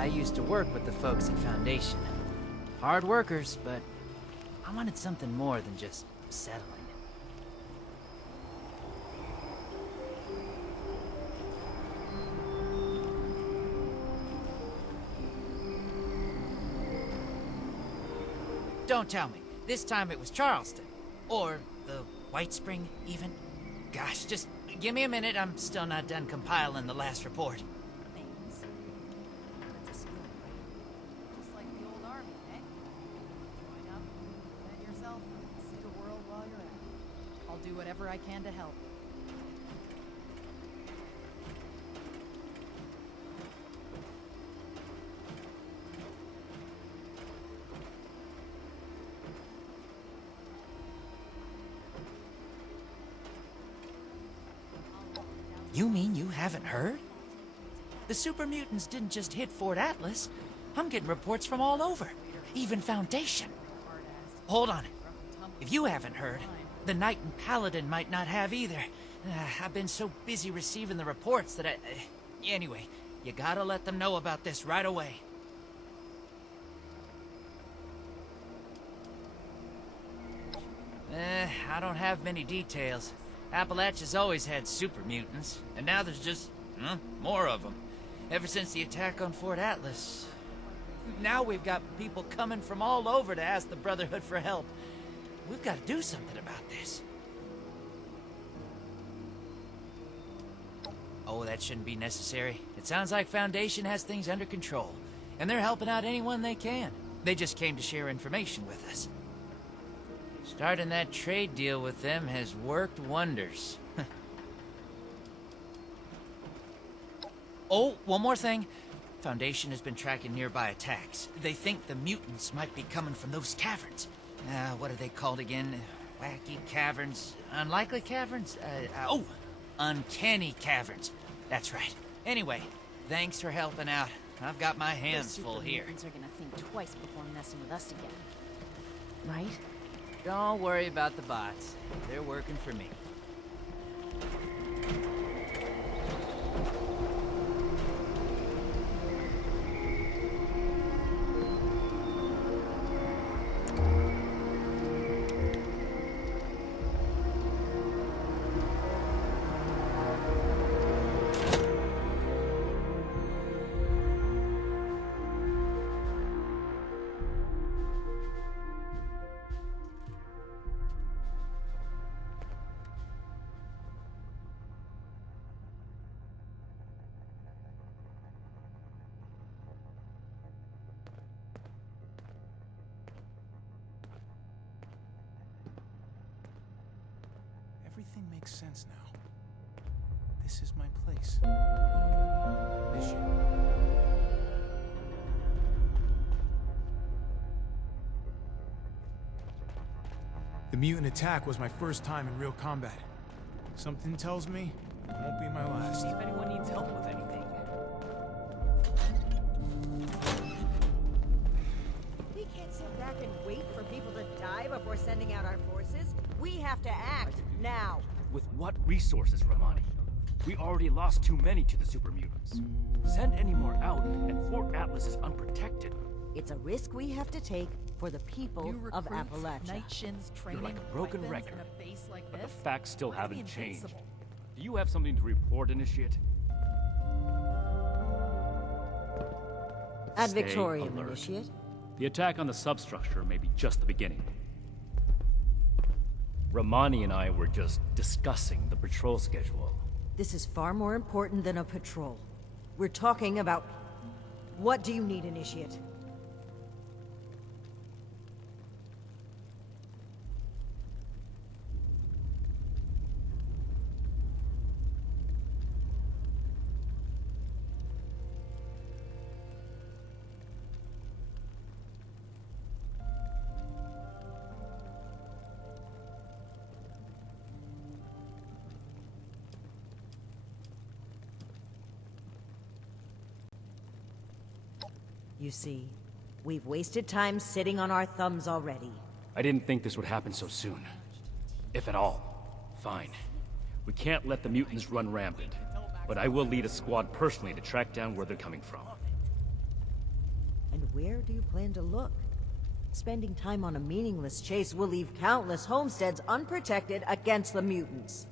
I used to work with the folks at Foundation. Hard workers, but I wanted something more than just settling. Don't tell me. This time it was Charleston. Or the White Spring, even. Gosh, just give me a minute. I'm still not done compiling the last report. Things. That's a skill, right? Just like the old army, eh? Join up, defend yourself, see the world while you're at it. I'll do whatever I can to help. You mean you haven't heard? The super mutants didn't just hit Fort Atlas. I'm getting reports from all over, even Foundation. Hold on. If you haven't heard, the Knight and Paladin might not have either. I've been so busy receiving the reports that anyway, you gotta let them know about this right away. I don't have many details. Appalachia's always had super mutants, and now there's just, more of them. Ever since the attack on Fort Atlas. Now we've got people coming from all over to ask the Brotherhood for help. We've got to do something about this. Oh, that shouldn't be necessary. It sounds like Foundation has things under control, and they're helping out anyone they can. They just came to share information with us. Starting that trade deal with them has worked wonders. Oh, one more thing. Foundation has been tracking nearby attacks. They think the mutants might be coming from those caverns. What are they called again? Wacky caverns? Unlikely caverns? Uncanny caverns. That's right. Anyway, thanks for helping out. I've got my hands full here. Those super mutants are gonna think twice before messing with us again. Right? Don't worry about the bots. They're working for me. Everything makes sense now. This is my place. Mission. The mutant attack was my first time in real combat. Something tells me it won't be my last. See if anyone needs help with anything. We can't sit back and wait for people to die before sending out our forces. We have to act now. With what resources, Romani? We already lost too many to the super mutants. Send any more out, and Fort Atlas is unprotected. It's a risk we have to take for the people of Appalachia. Night Shin's training You're like a broken weapons record, in a base like but the this? facts still We're haven't changed. invincible. Do you have something to report, Initiate? Ad Stay Victoriam, alert. Initiate. The attack on the substructure may be just the beginning. Romani and I were just discussing the patrol schedule. This is far more important than a patrol. We're talking about... What do you need, Initiate? You see, we've wasted time sitting on our thumbs already. I didn't think this would happen so soon. If at all. Fine. We can't let the mutants run rampant. But I will lead a squad personally to track down where they're coming from. And where do you plan to look? Spending time on a meaningless chase will leave countless homesteads unprotected against the mutants.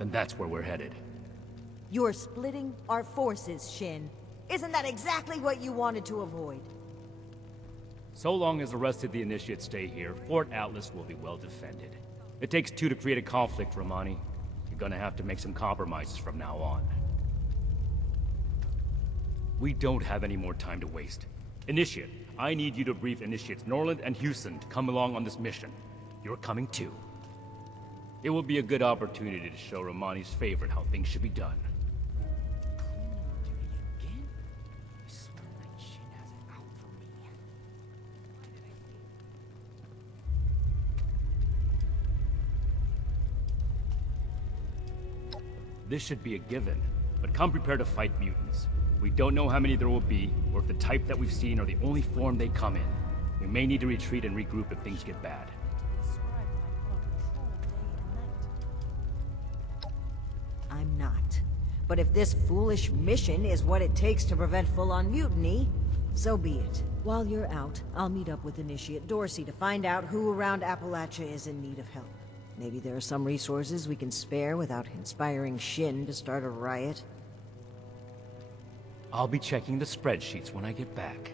And that's where we're headed. You're splitting our forces, Shin. Isn't that exactly what you wanted to avoid? So long as the rest of the Initiates stay here, Fort Atlas will be well defended. It takes two to create a conflict, Romani. You're gonna have to make some compromises from now on. We don't have any more time to waste. Initiate, I need you to brief Initiates Norland and Houston to come along on this mission. You're coming too. It will be a good opportunity to show Romani's favorite how things should be done. This should be a given, but come prepared to fight mutants. We don't know how many there will be, or if the type that we've seen are the only form they come in. We may need to retreat and regroup if things get bad. I'm not. But if this foolish mission is what it takes to prevent full-on mutiny, so be it. While you're out, I'll meet up with Initiate Dorsey to find out who around Appalachia is in need of help. Maybe there are some resources we can spare without inspiring Shin to start a riot. I'll be checking the spreadsheets when I get back.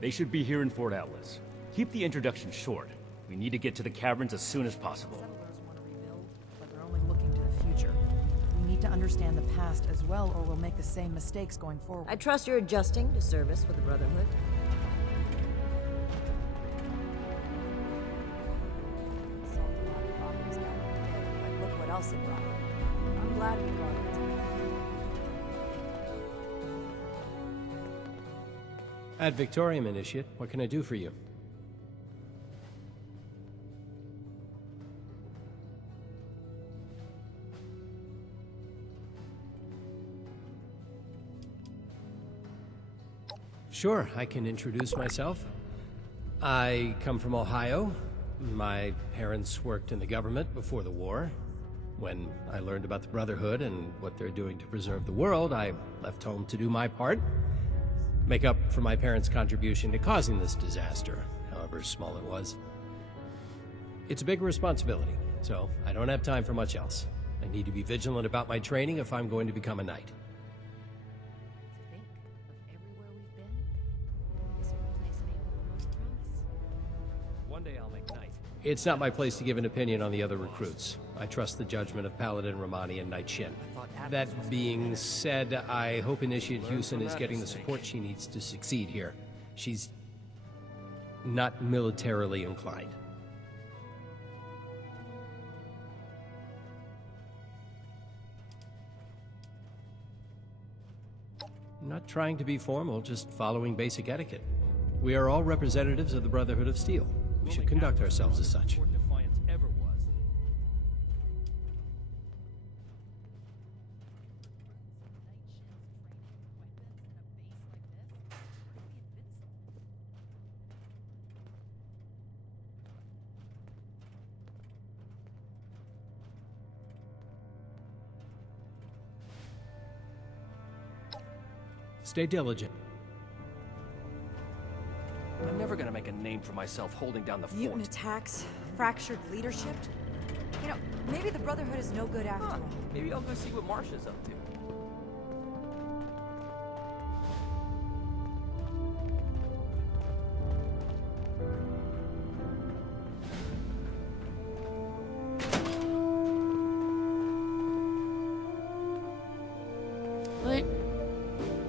They should be here in Fort Atlas. Keep the introduction short. We need to get to the caverns as soon as possible. Settlers want to rebuild, but they're only looking to the future. We need to understand the past as well, or we'll make the same mistakes going forward. I trust you're adjusting to service for the Brotherhood. Solved a lot of problems back in the day, but look what else it brought. I'm glad we brought it together. Ad Victoriam, Initiate. What can I do for you? Sure, I can introduce myself. I come from Ohio. My parents worked in the government before the war. When I learned about the Brotherhood and what they're doing to preserve the world, I left home to do my part. Make up for my parents' contribution to causing this disaster, however small it was. It's a big responsibility, so I don't have time for much else. I need to be vigilant about my training if I'm going to become a knight. To think of everywhere we've been, this one place may hold the most promise. One day I'll make knight. It's not my place to give an opinion on the other recruits. I trust the judgment of Paladin Romani and Knight Shin. That being said, I hope Initiate Houston is getting the support she needs to succeed here. She's not militarily inclined. I'm not trying to be formal, just following basic etiquette. We are all representatives of the Brotherhood of Steel. We should conduct ourselves as such. Defiance ever was. Stay diligent. I'm never gonna make a name for myself holding down the fort. Mutant attacks, fractured leadership. You know, maybe the Brotherhood is no good after all. Maybe I'll go see what Marsha's up to.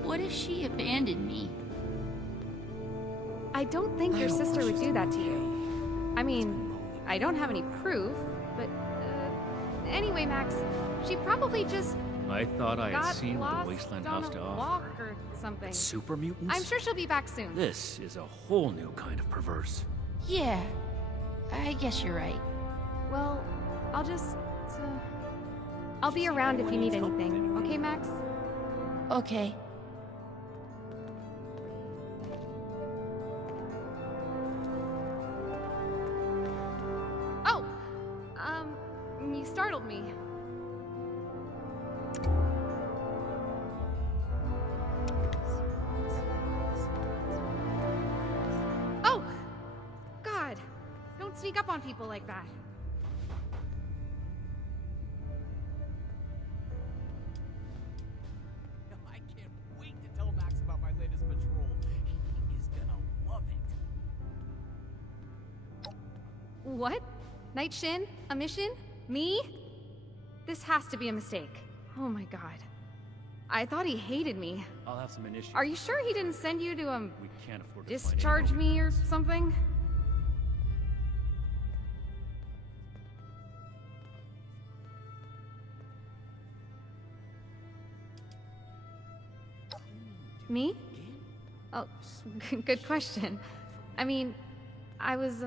What if she abandoned me? I don't think your sister would do that to you. I mean, I don't have any proof, but anyway, Max, she probably just I thought I had got seen what lost the Wasteland on has to a offer. walk or something. Super mutants? I'm sure she'll be back soon. This is a whole new kind of perverse. Yeah, I guess you're right. Well, I'll just I'll be around if you need anything, okay, Max? Okay. Oh! You startled me. Oh! God! Don't sneak up on people like that. I can't wait to tell Max about my latest patrol. He is gonna love it. What? Night Shin? A mission? Me? This has to be a mistake. Oh my god. I thought he hated me. I'll have some initiative. Are you sure he didn't send you to, We can't afford to find discharge anyone. me or something? Me? Oh, good question. I mean, I was,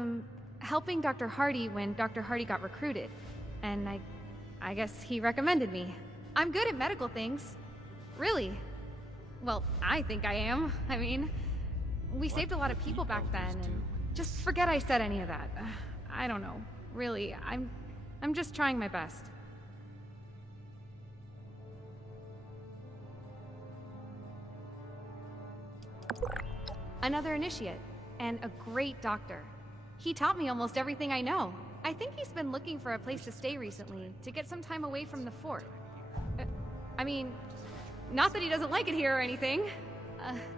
helping Dr. Hardy when Dr. Hardy got recruited. And I guess he recommended me. I'm good at medical things. Really. Well, I think I am. I mean, we saved a lot of people back then, and just forget I said any of that. I don't know. Really, I'm just trying my best. Another initiate, and a great doctor. He taught me almost everything I know. I think he's been looking for a place to stay recently, to get some time away from the fort. I mean, not that he doesn't like it here or anything.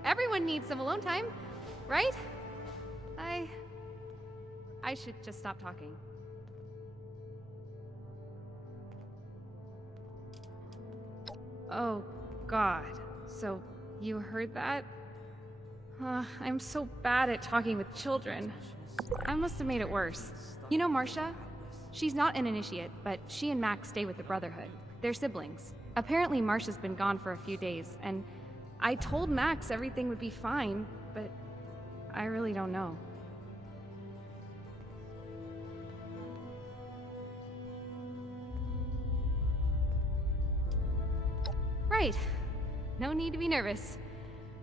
Everyone needs some alone time, right? I should just stop talking. Oh, God. So, you heard that? I'm so bad at talking with children. I must have made it worse. You know Marcia? She's not an initiate, but she and Max stay with the Brotherhood. They're siblings. Apparently Marcia's been gone for a few days, and I told Max everything would be fine, but I really don't know. Right. No need to be nervous.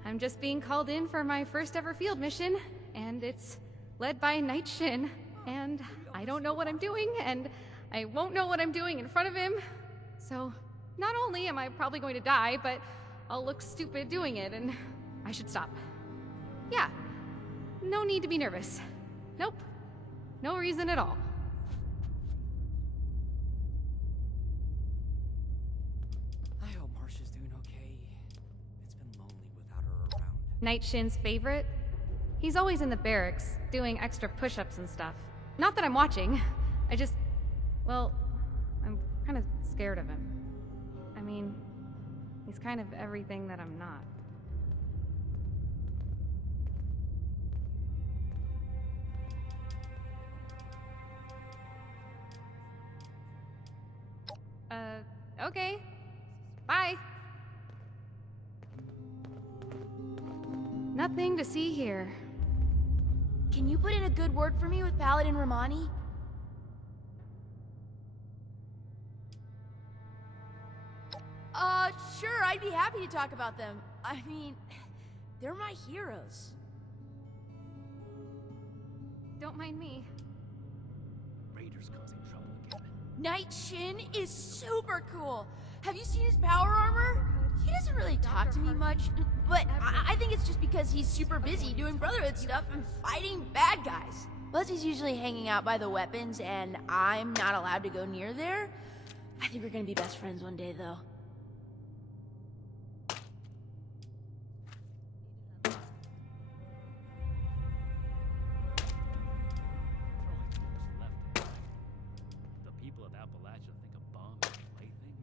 I'm just being called in for my first ever field mission, and it's led by Night Shin, and I don't know what I'm doing, and I won't know what I'm doing in front of him. So, not only am I probably going to die, but I'll look stupid doing it, and I should stop. Yeah, no need to be nervous. Nope, no reason at all. I hope Marcia's doing okay. It's been lonely without her around. Night Shin's favorite? He's always in the barracks, doing extra push-ups and stuff. Not that I'm watching. I just... well, I'm kind of scared of him. I mean, he's kind of everything that I'm not. Okay. Bye. Nothing to see here. Can you put in a good word for me with Paladin Romani? Sure, I'd be happy to talk about them. I mean, they're my heroes. Don't mind me. Raiders causing trouble again. Night Shin is super cool. Have you seen his power armor? He doesn't really talk to me much, but I think it's just because he's super busy doing Brotherhood stuff and fighting bad guys. Plus, he's usually hanging out by the weapons, and I'm not allowed to go near there. I think we're gonna be best friends one day, though. The people of Appalachia think a bomb is a plaything.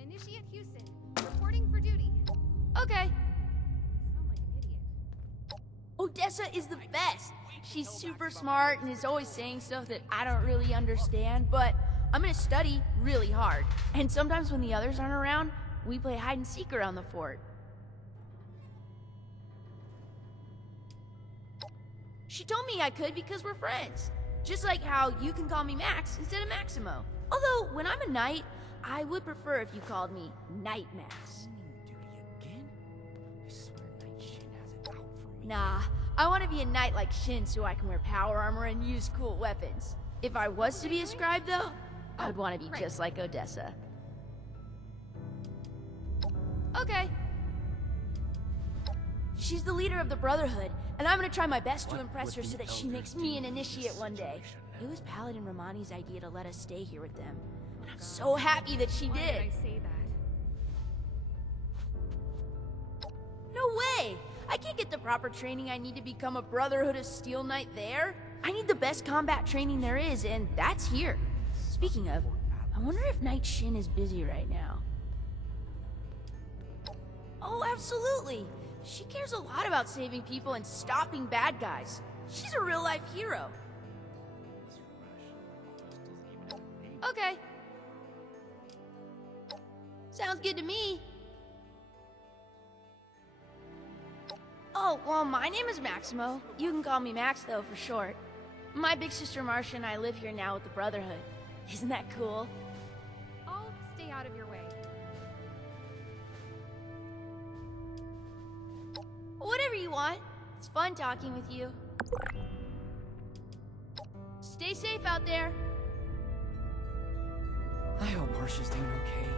Initiate Houston, reporting for duty. Okay. Sound like an idiot. Odessa is the best. She's super smart and is always saying stuff that I don't really understand, but I'm gonna study really hard. And sometimes when the others aren't around, we play hide and seek around the fort. She told me I could because we're friends. Just like how you can call me Max instead of Maximo. Although, when I'm a knight, I would prefer if you called me Night Max. Duty again? I swear Night Shin has it out for me. Nah, I want to be a knight like Shin so I can wear power armor and use cool weapons. If I was to be a scribe, though, I would want to be just like Odessa. Okay. She's the leader of the Brotherhood, and I'm gonna try my best to impress her so that she makes me an initiate one day. It was Paladin Romani's idea to let us stay here with them, and I'm so happy that she Why did. I say that? No way! I can't get the proper training I need to become a Brotherhood of Steel Knight there. I need the best combat training there is, and that's here. Speaking of, I wonder if Night Shin is busy right now. Oh, absolutely! She cares a lot about saving people and stopping bad guys. She's a real-life hero. Okay. Sounds good to me. Oh, well, my name is Maximo. You can call me Max, though, for short. My big sister Marcia and I live here now with the Brotherhood. Isn't that cool? I'll stay out of your way. Whatever you want. It's fun talking with you. Stay safe out there. I hope Marcia's doing okay.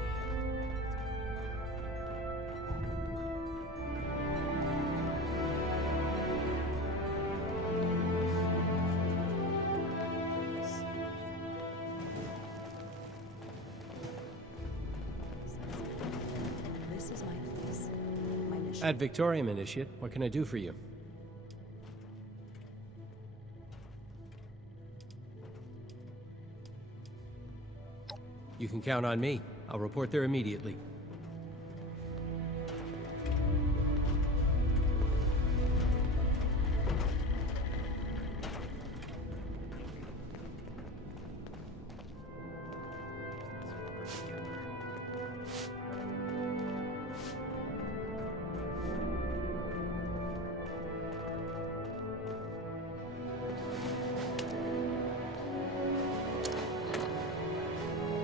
This is my place. My mission. Ad Victoriam, Initiate. What can I do for you? You can count on me. I'll report there immediately.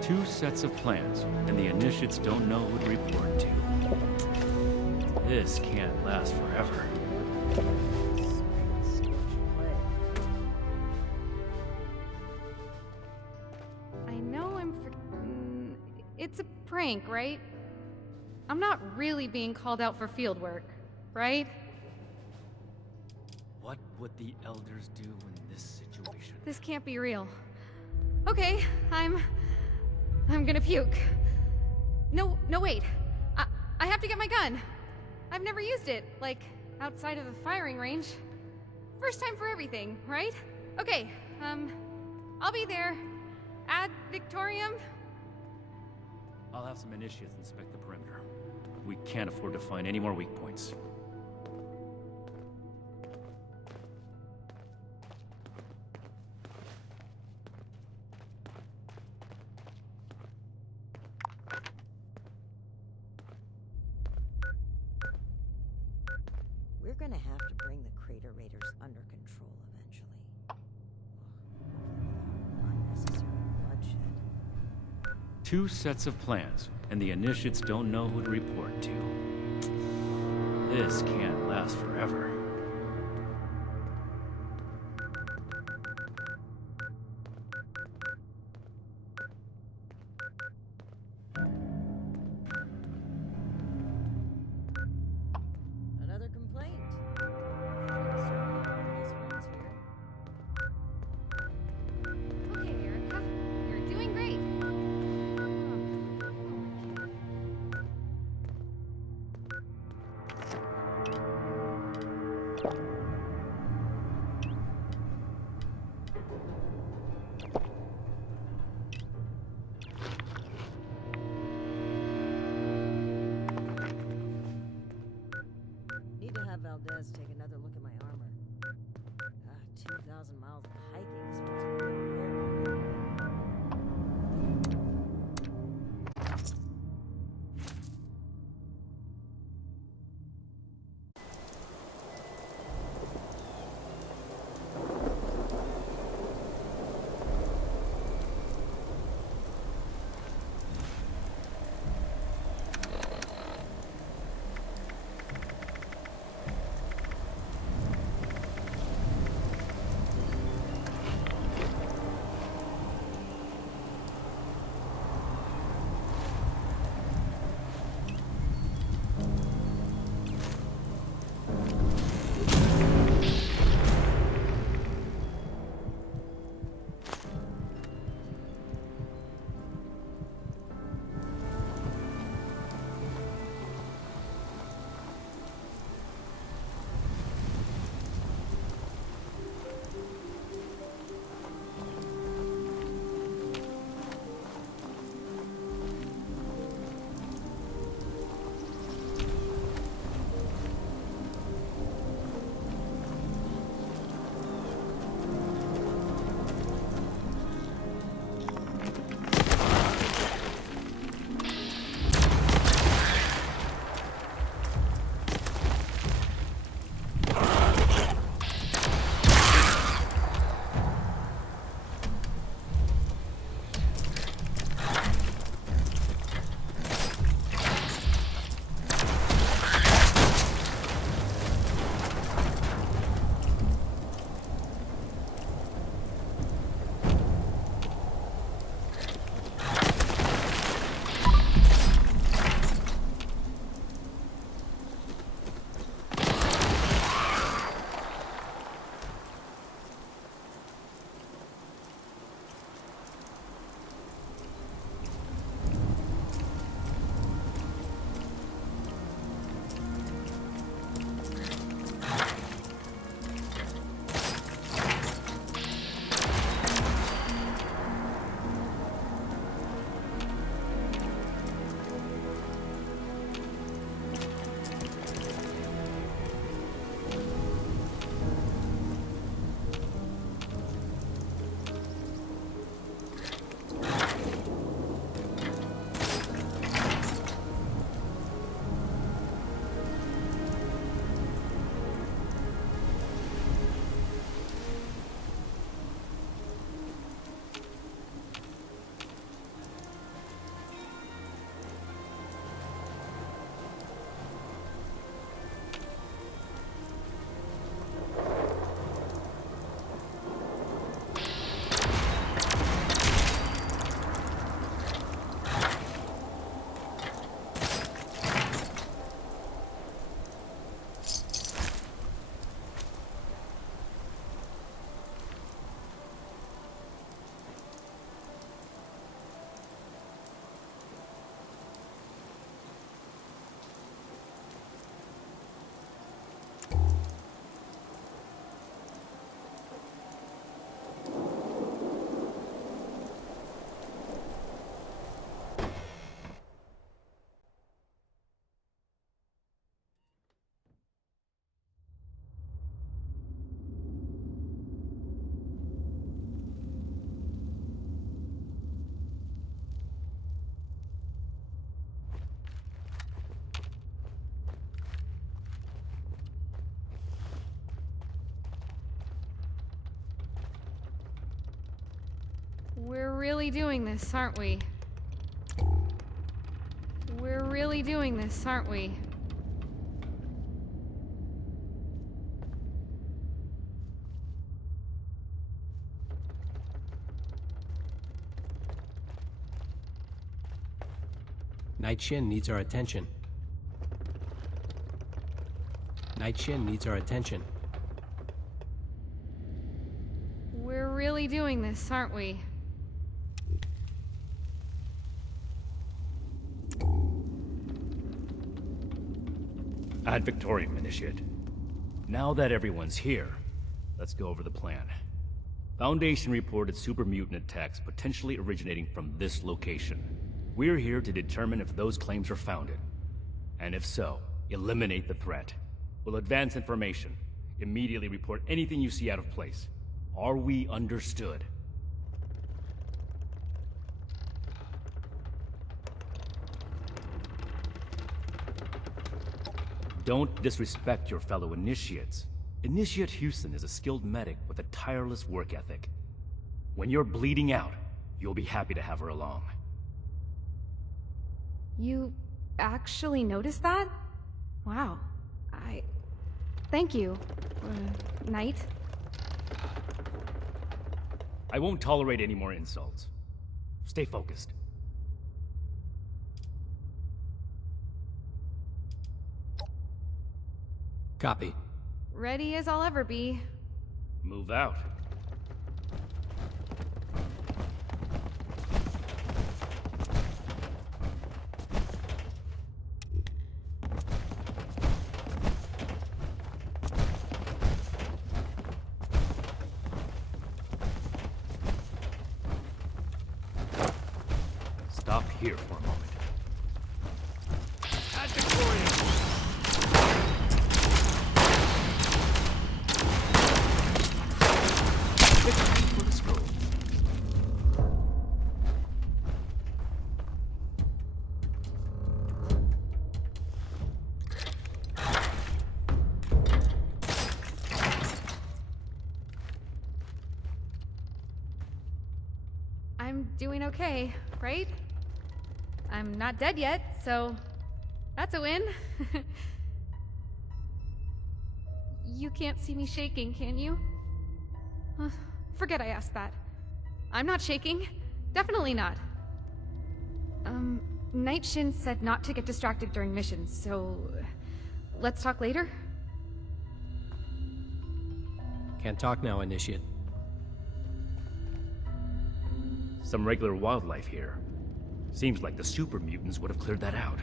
Two sets of plans, and the initiates don't know who to report to. This can't last forever. I know it's a prank, right? I'm not really being called out for field work, right? What would the elders do in this situation? This can't be real. Okay, I'm gonna puke. No, wait. I have to get my gun. I've never used it, like, outside of the firing range. First time for everything, right? Okay, I'll be there. Ad Victoriam? I'll have some initiates inspect the perimeter. We can't afford to find any more weak points. We're gonna have to bring the Crater Raiders under control eventually. Unnecessary bloodshed. Two sets of plans, and the initiates don't know who to report to. This can't last forever. Another complaint. Okay, Erica. You're doing great. Need to have Valdez take another look at my armor. 2,000 miles of hiking is what's really there. We're really doing this, aren't we? We're really doing this, aren't we? Night Shin needs our attention. Night Shin needs our attention. We're really doing this, aren't we? Ad Victoriam, Initiate. Now that everyone's here, let's go over the plan. Foundation reported super mutant attacks potentially originating from this location. We're here to determine if those claims are founded. And if so, eliminate the threat. We'll advance information. Immediately report anything you see out of place. Are we understood? Don't disrespect your fellow initiates. Initiate Houston is a skilled medic with a tireless work ethic. When you're bleeding out, you'll be happy to have her along. You actually noticed that? Wow. Thank you, Knight. I won't tolerate any more insults. Stay focused. Copy. Ready as I'll ever be. Move out. Stop here for a moment. At Victoria! Victory for the scroll. I'm doing okay, right? I'm not dead yet, so that's a win. You can't see me shaking, can you? Forget I asked that. I'm not shaking. Definitely not. Night Shin said not to get distracted during missions, so let's talk later? Can't talk now, Initiate. Some regular wildlife here. Seems like the super mutants would have cleared that out.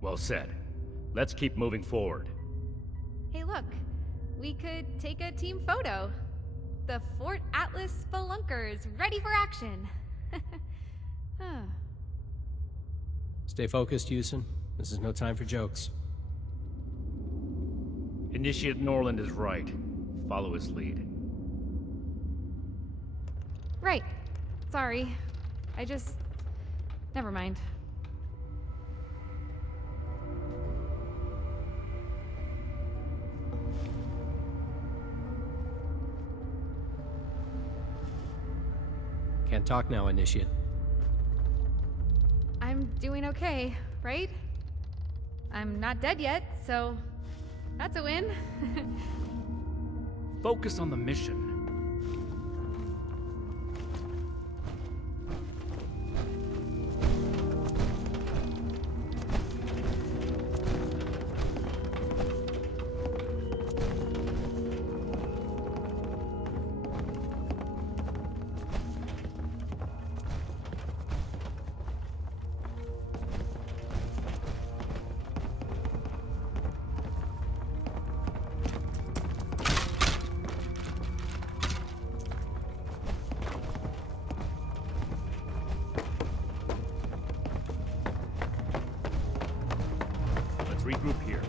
Well said. Let's keep moving forward. Hey look, we could take a team photo. The Fort Atlas Spelunkers, ready for action. Stay focused, Houston. This is no time for jokes. Initiate Norland is right. Follow his lead. Right. Sorry. Never mind. Can't talk now, Initiate. I'm doing okay, right? I'm not dead yet, so that's a win. Focus on the mission. Regroup here.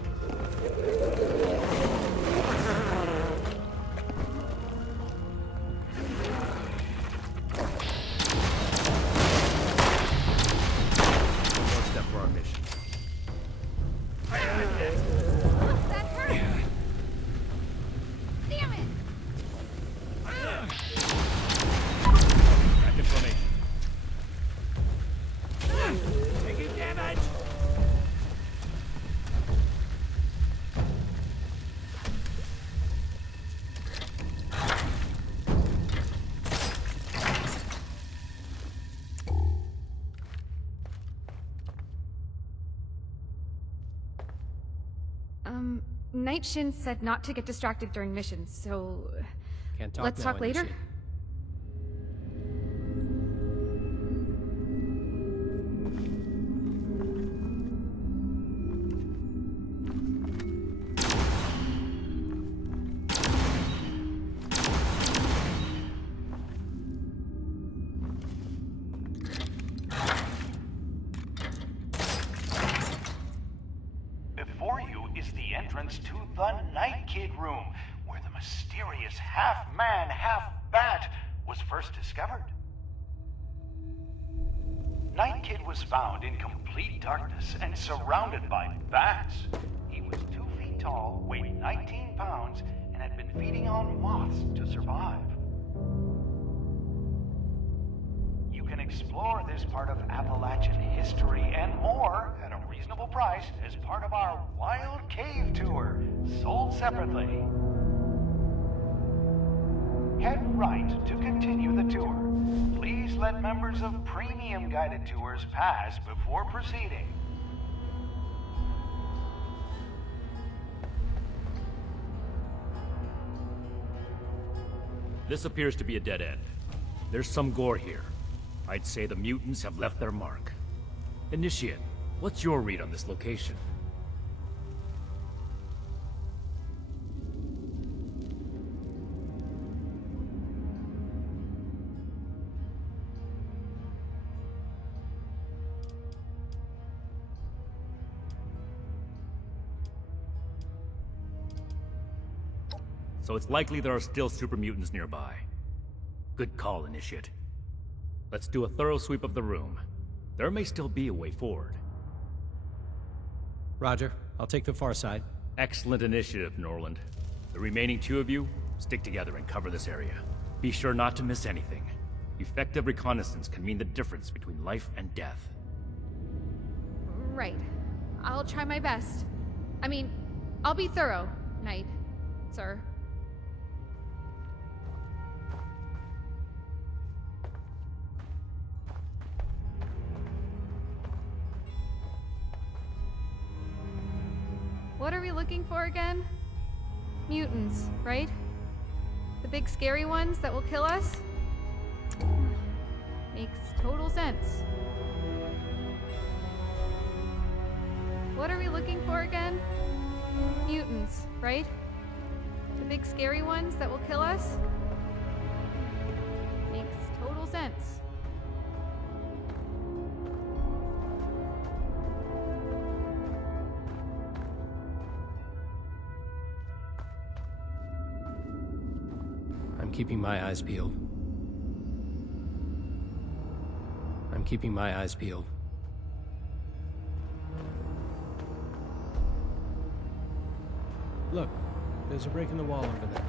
Night Shin said not to get distracted during missions, so... Can't talk Let's now, talk later? Initiate. Before you is the entrance to the Night Kid room, where the mysterious half-man, half-bat was first discovered. Night Kid was found in complete darkness and surrounded by bats. He was 2 feet tall, weighed 19 pounds, and had been feeding on moths to survive. You can explore this part of Appalachian history and more at a reasonable price as part of our Wild Cave Tour, sold separately. Head right to continue the tour. Please let members of premium guided tours pass before proceeding. This appears to be a dead end. There's some gore here. I'd say the mutants have left their mark. Initiate, what's your read on this location? So it's likely there are still super mutants nearby. Good call, Initiate. Let's do a thorough sweep of the room. There may still be a way forward. Roger. I'll take the far side. Excellent initiative, Norland. The remaining 2 of you, stick together and cover this area. Be sure not to miss anything. Effective reconnaissance can mean the difference between life and death. Right. I'll try my best. I mean, I'll be thorough, Knight, sir. What are we looking for again? Mutants, right? The big scary ones that will kill us? Makes total sense. What are we looking for again? Mutants, right? The big scary ones that will kill us? Makes total sense. I'm keeping my eyes peeled. I'm keeping my eyes peeled. Look, there's a break in the wall over there.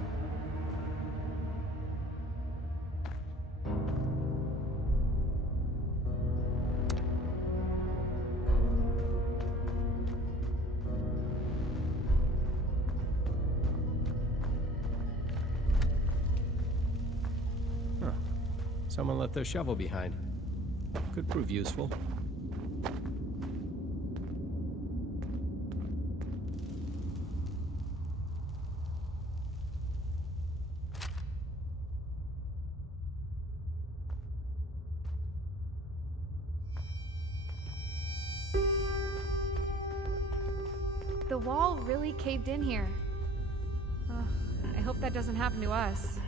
Huh. Someone left their shovel behind. Could prove useful. The wall really caved in here. Ugh, I hope that doesn't happen to us.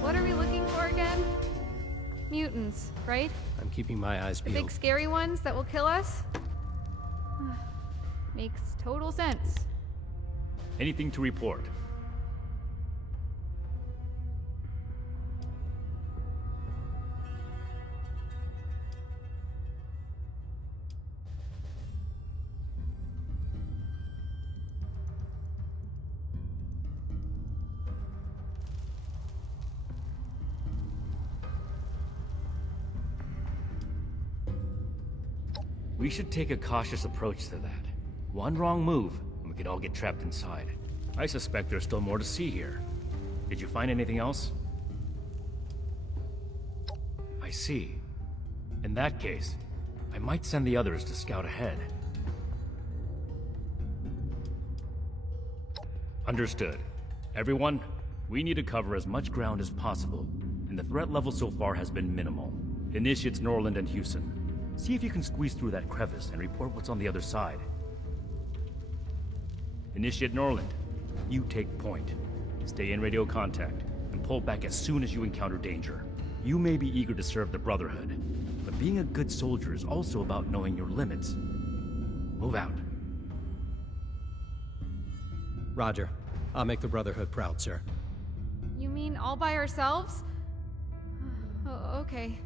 What are we looking for again? Mutants, right? I'm keeping my eyes The peeled. big scary ones that will kill us? Makes total sense. Anything to report? We should take a cautious approach to that. One wrong move, and we could all get trapped inside. I suspect there's still more to see here. Did you find anything else? I see. In that case, I might send the others to scout ahead. Understood. Everyone, we need to cover as much ground as possible, and the threat level so far has been minimal. Initiates Norland and Houston. See if you can squeeze through that crevice and report what's on the other side. Initiate Norland, you take point. Stay in radio contact, and pull back as soon as you encounter danger. You may be eager to serve the Brotherhood, but being a good soldier is also about knowing your limits. Move out. Roger. I'll make the Brotherhood proud, sir. You mean all by ourselves? Oh, okay.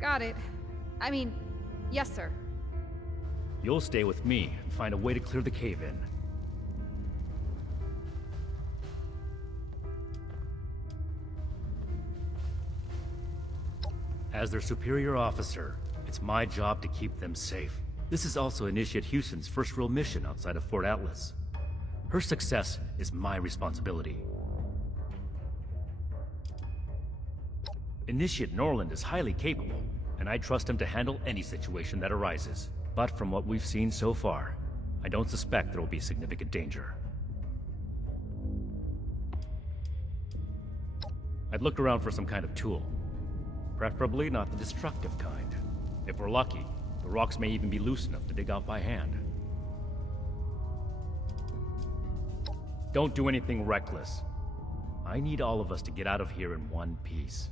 Got it. I mean, yes, sir. You'll stay with me and find a way to clear the cave-in. As their superior officer, it's my job to keep them safe. This is also Initiate Houston's first real mission outside of Fort Atlas. Her success is my responsibility. Initiate Norland is highly capable, and I trust him to handle any situation that arises. But from what we've seen so far, I don't suspect there will be significant danger. I'd look around for some kind of tool. Preferably not the destructive kind. If we're lucky, the rocks may even be loose enough to dig out by hand. Don't do anything reckless. I need all of us to get out of here in one piece.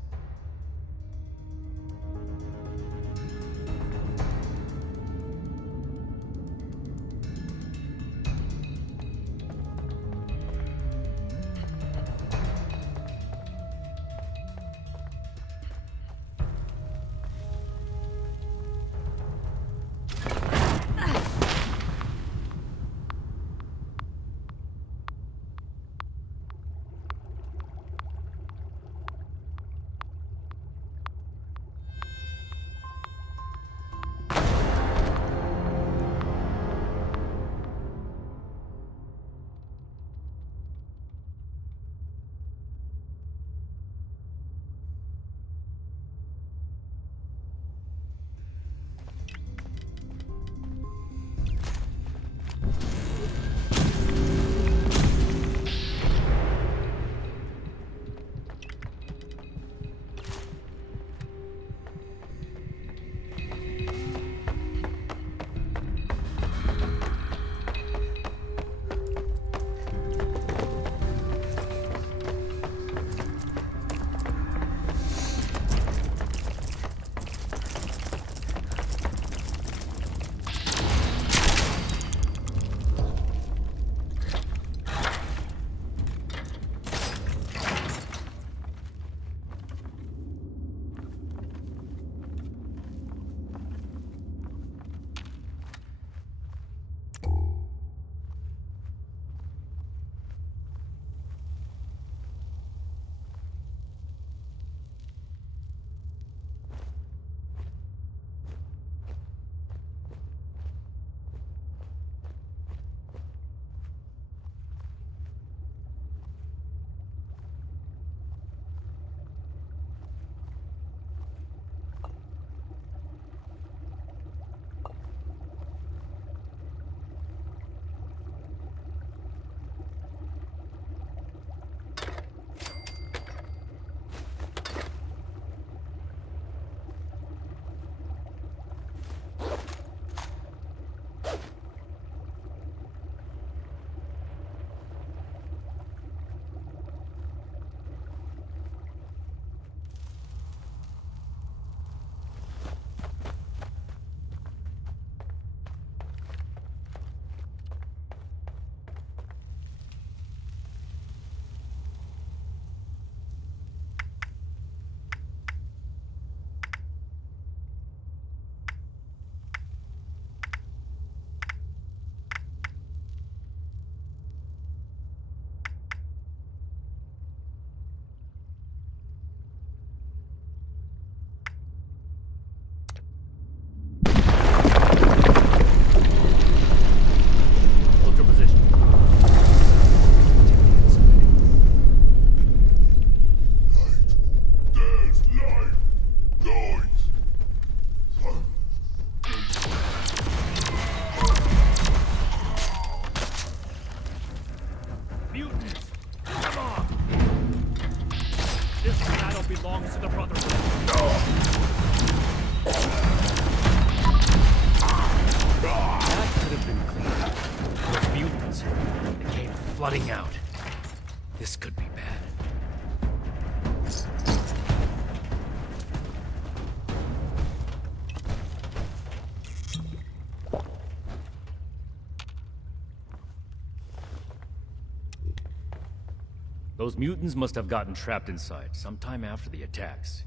Those mutants must have gotten trapped inside sometime after the attacks.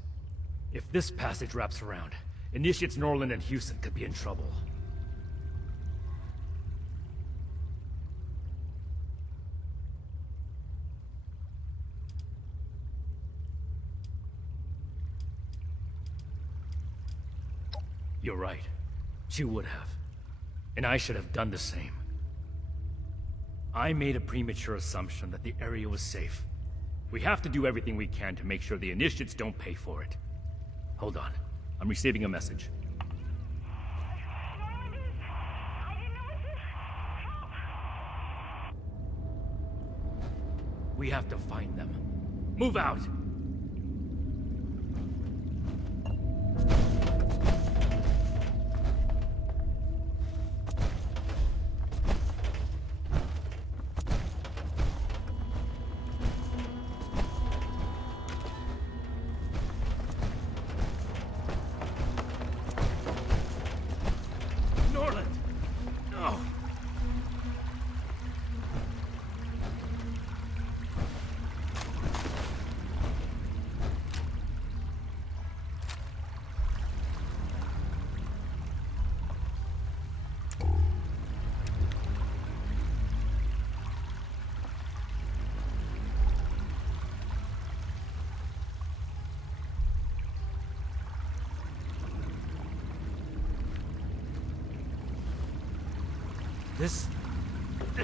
If this passage wraps around, Initiates Norland and Houston could be in trouble. You're right. She would have. And I should have done the same. I made a premature assumption that the area was safe. We have to do everything we can to make sure the Initiates don't pay for it. Hold on. I'm receiving a message. We have to find them. Move out!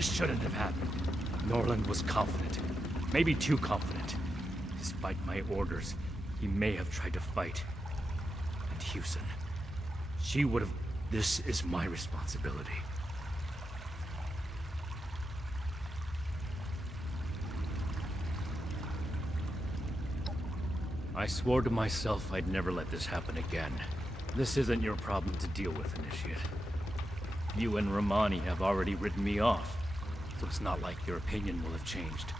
This shouldn't have happened. Norland was confident. Maybe too confident. Despite my orders, he may have tried to fight. And Houston. She would have... This is my responsibility. I swore to myself I'd never let this happen again. This isn't your problem to deal with, Initiate. You and Romani have already written me off, so it's not like your opinion will have changed.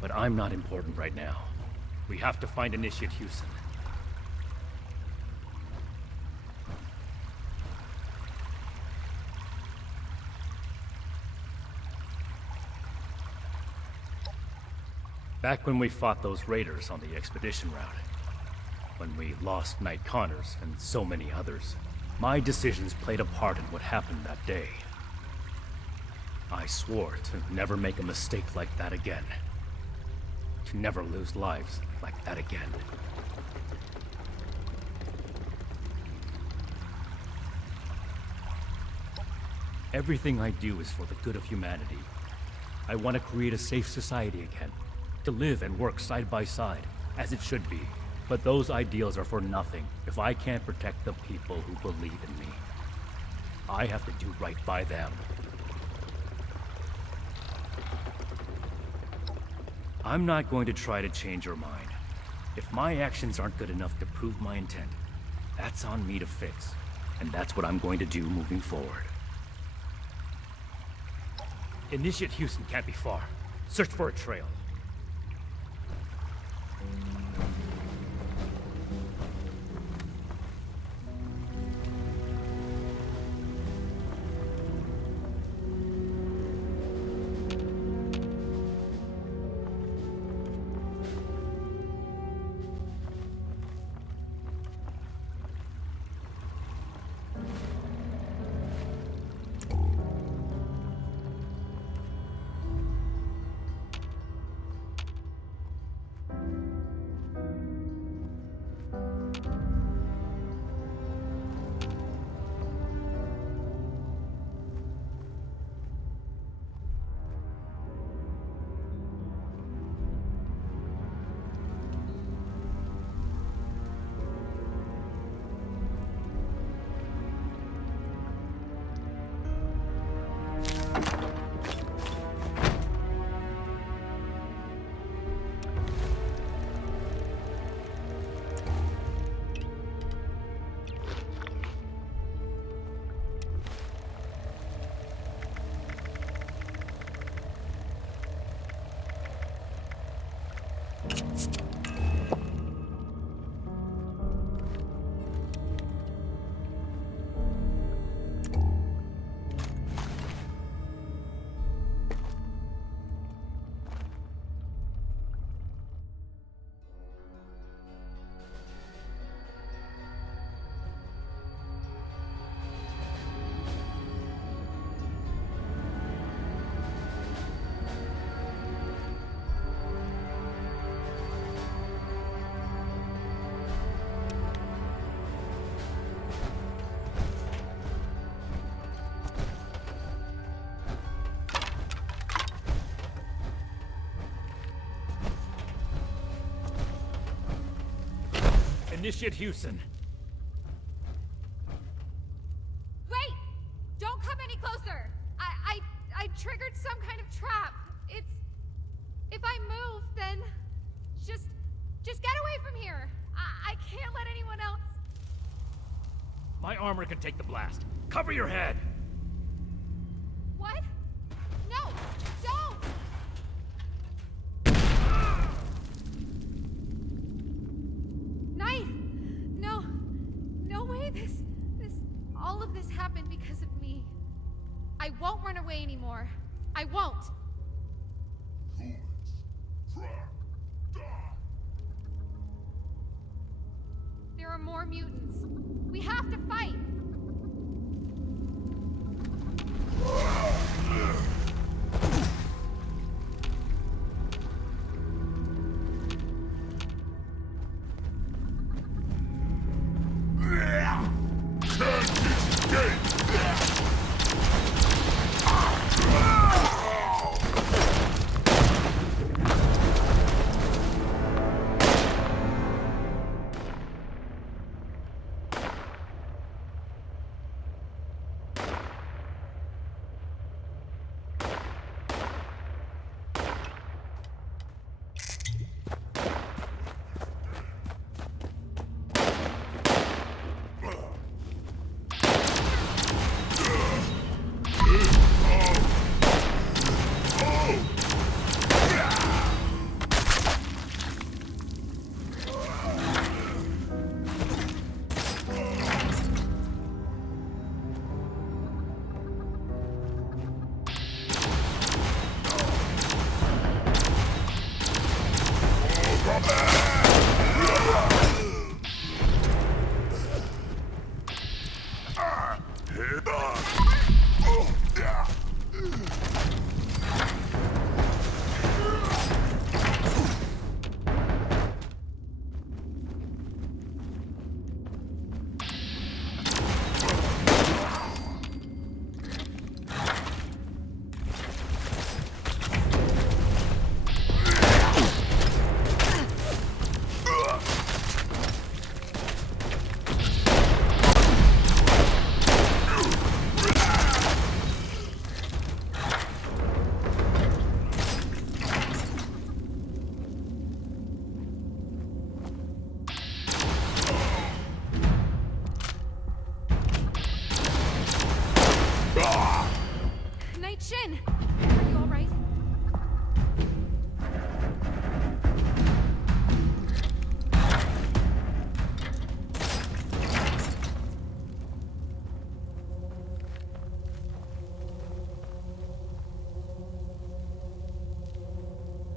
But I'm not important right now. We have to find Initiate Houston. Back when we fought those raiders on the expedition route, when we lost Knight Connors and so many others, my decisions played a part in what happened that day. I swore to never make a mistake like that again. To never lose lives like that again. Everything I do is for the good of humanity. I want to create a safe society again. To live and work side by side, as it should be. But those ideals are for nothing if I can't protect the people who believe in me. I have to do right by them. I'm not going to try to change your mind. If my actions aren't good enough to prove my intent, that's on me to fix. And that's what I'm going to do moving forward. Initiate Houston can't be far. Search for a trail. Initiate Houston. Wait! Don't come any closer! I triggered some kind of trap. If I move, then... Just get away from here. I can't let anyone else... My armor can take the blast. Cover your head! What? No! Don't! Knight! No way all of this happened because of me. I won't run away anymore. I won't! There are more mutants. We have to fight!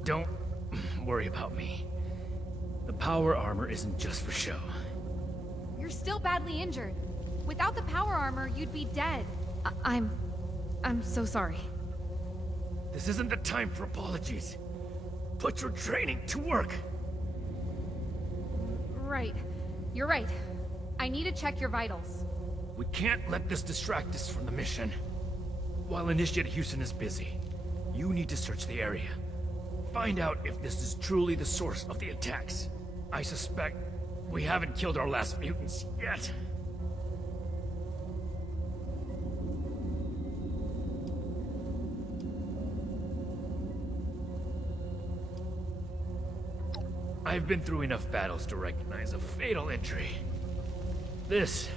Don't worry about me. The power armor isn't just for show. You're still badly injured. Without the power armor, you'd be dead. I'm so sorry. This isn't the time for apologies. Put your training to work. Right. You're right. I need to check your vitals. We can't let this distract us from the mission. While Initiate Houston is busy, you need to search the area. Find out if this is truly the source of the attacks. I suspect we haven't killed our last mutants yet. I've been through enough battles to recognize a fatal injury. This,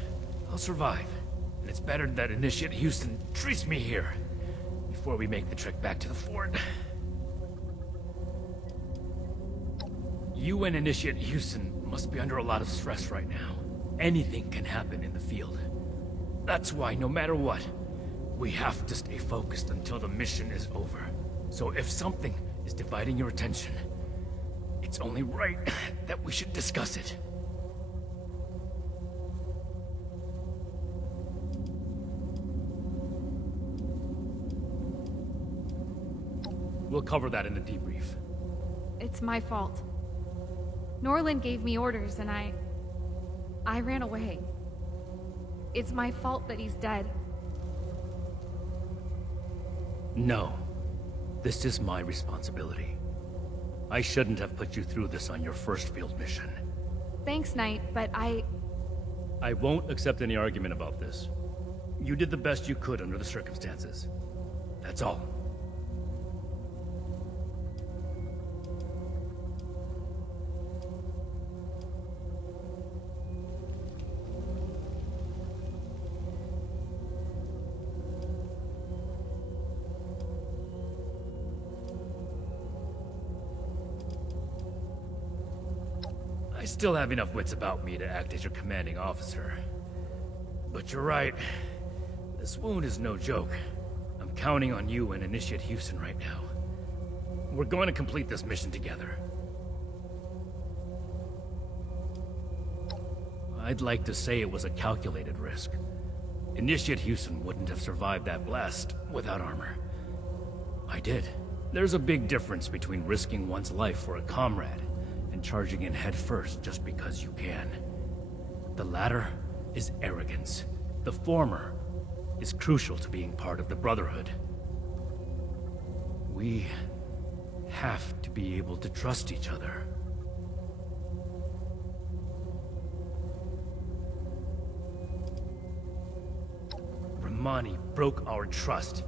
I'll survive. And it's better that Initiate Houston treats me here before we make the trek back to the fort. You and Initiate Houston must be under a lot of stress right now. Anything can happen in the field. That's why, no matter what, we have to stay focused until the mission is over. So if something is dividing your attention, it's only right that we should discuss it. We'll cover that in the debrief. It's my fault. Norland gave me orders and I ran away. It's my fault that he's dead. No. This is my responsibility. I shouldn't have put you through this on your first field mission. thanks, Knight, but I won't accept any argument about this. You did the best you could under the circumstances. That's all. I still have enough wits about me to act as your commanding officer. But you're right. This wound is no joke. I'm counting on you and Initiate Houston right now. We're going to complete this mission together. I'd like to say it was a calculated risk. Initiate Houston wouldn't have survived that blast without armor. I did. There's a big difference between risking one's life for a comrade and charging in head first just because you can. The latter is arrogance. The former is crucial to being part of the Brotherhood. We have to be able to trust each other. Romani broke our trust,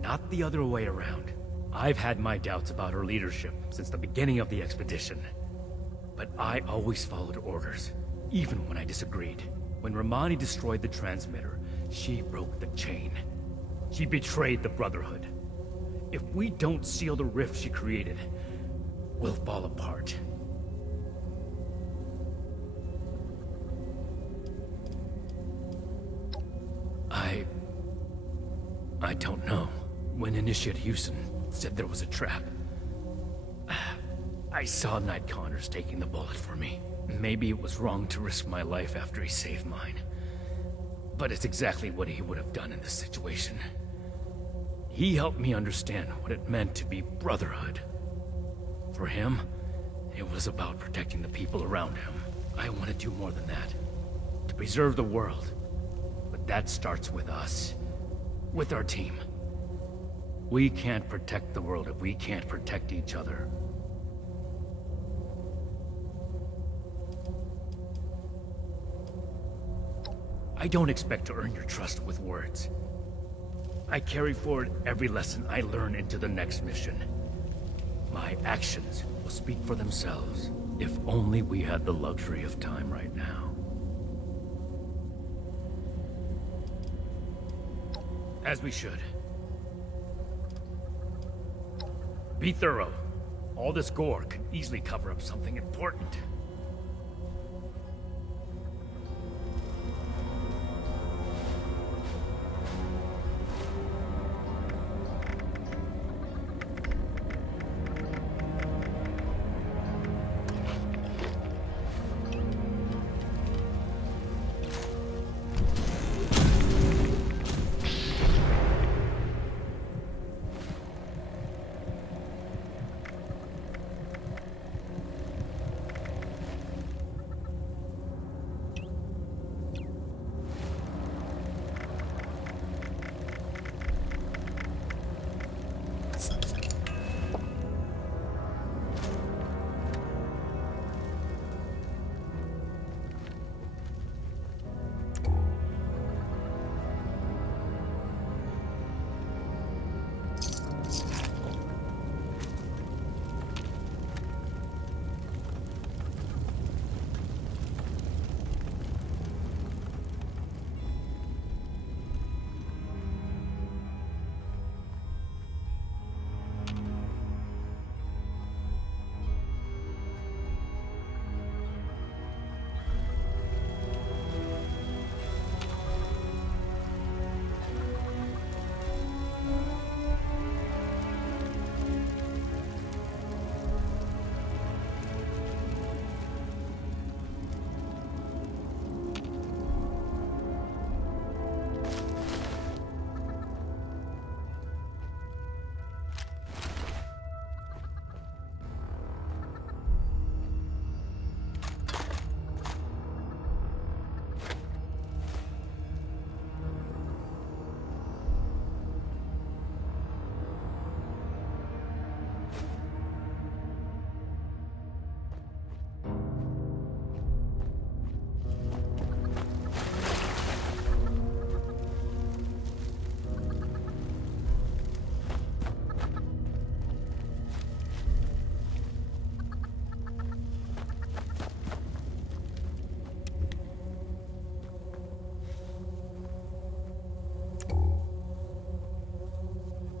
not the other way around. I've had my doubts about her leadership since the beginning of the expedition. But I always followed orders, even when I disagreed. When Romani destroyed the transmitter, she broke the chain. She betrayed the Brotherhood. If we don't seal the rift she created, we'll fall apart. I don't know. When Initiate Houston said there was a trap, I saw Knight Connors taking the bullet for me. Maybe it was wrong to risk my life after he saved mine. But it's exactly what he would have done in this situation. He helped me understand what it meant to be Brotherhood. For him, it was about protecting the people around him. I want to do more than that. To preserve the world. But that starts with us. With our team. We can't protect the world if we can't protect each other. I don't expect to earn your trust with words. I carry forward every lesson I learn into the next mission. My actions will speak for themselves, if only we had the luxury of time right now. As we should. Be thorough. All this gore could easily cover up something important.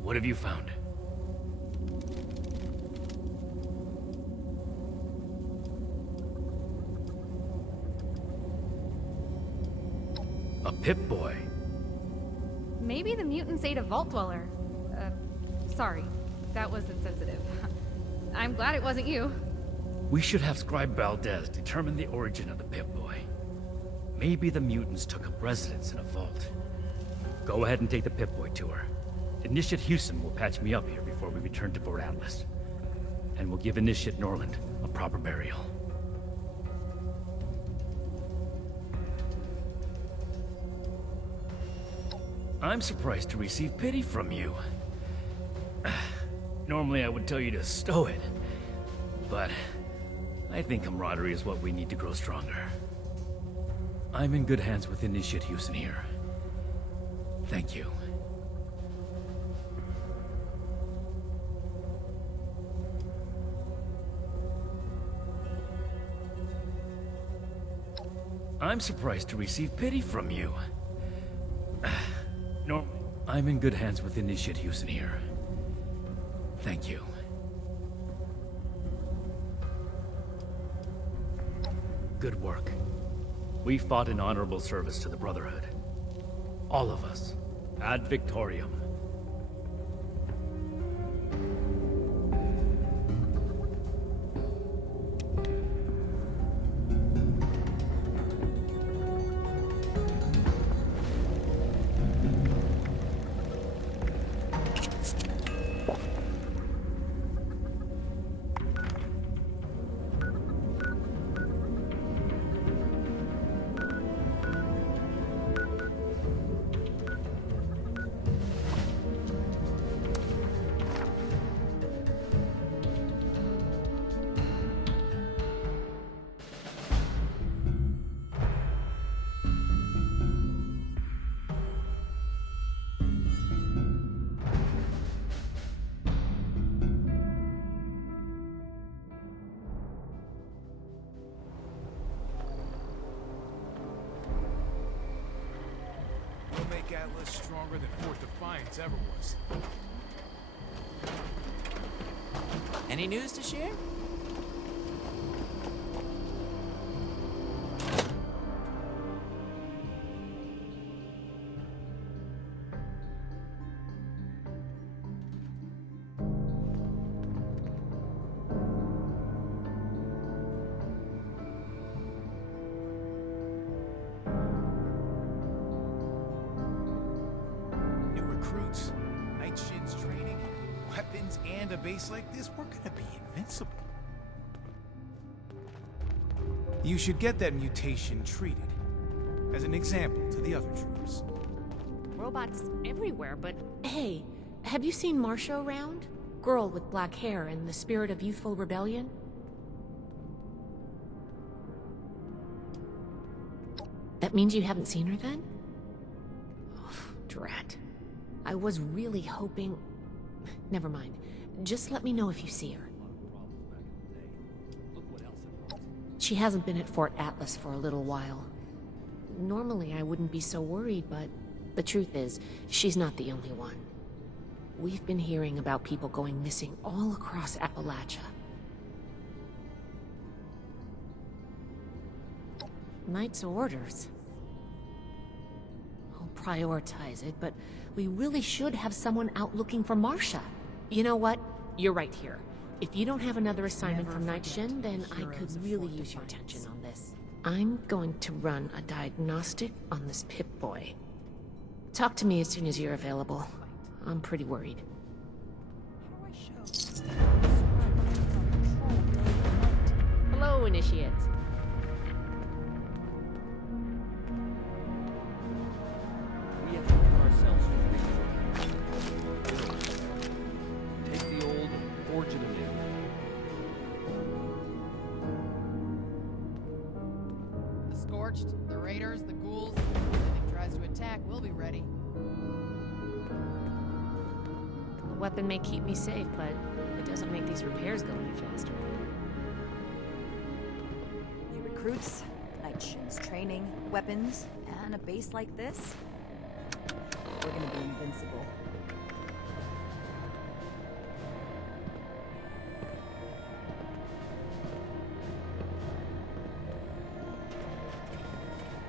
What have you found? A Pip-Boy. Maybe the mutants ate a Vault Dweller. Sorry. That was insensitive. I'm glad it wasn't you. We should have Scribe Valdez determine the origin of the Pip-Boy. Maybe the mutants took up residence in a vault. Go ahead and take the Pip-Boy tour. Initiate Houston will patch me up here before we return to Port Atlas. And we'll give Initiate Norland a proper burial. I'm surprised to receive pity from you. Normally I would tell you to stow it, but I think camaraderie is what we need to grow stronger. I'm in good hands with Initiate Houston here. Thank you. I'm surprised to receive pity from you. I'm in good hands with Initiate Houston here. Thank you. Good work. We fought in honorable service to the Brotherhood. All of us. Ad Victoriam. We'll make Atlas stronger than Fort Defiance ever was. Any news to share? And a base like this, we're gonna be invincible. You should get that mutation treated as an example to the other troops. Robots everywhere, but hey, have you seen Marcia around? Girl with black hair and the spirit of youthful rebellion? That means you haven't seen her then? Oh, drat. I was really hoping... Never mind. Just let me know if you see her. She hasn't been at Fort Atlas for a little while. Normally I wouldn't be so worried, but the truth is, she's not the only one. We've been hearing about people going missing all across Appalachia. Knight's orders. I'll prioritize it, but we really should have someone out looking for Marcia. You know what? You're right here. If you don't have another assignment from Night Shin, then I could really use your attention on this. I'm going to run a diagnostic on this Pip-Boy. Talk to me as soon as you're available. I'm pretty worried. Hello, Initiate. We have to put ourselves free. Take the old, forge it anew. The Scorched, the Raiders, the Ghouls. If anything tries to attack, we'll be ready. The weapon may keep me safe, but it doesn't make these repairs go any faster. New recruits, Night Shin's training, weapons, and a base like this. We're gonna be invincible.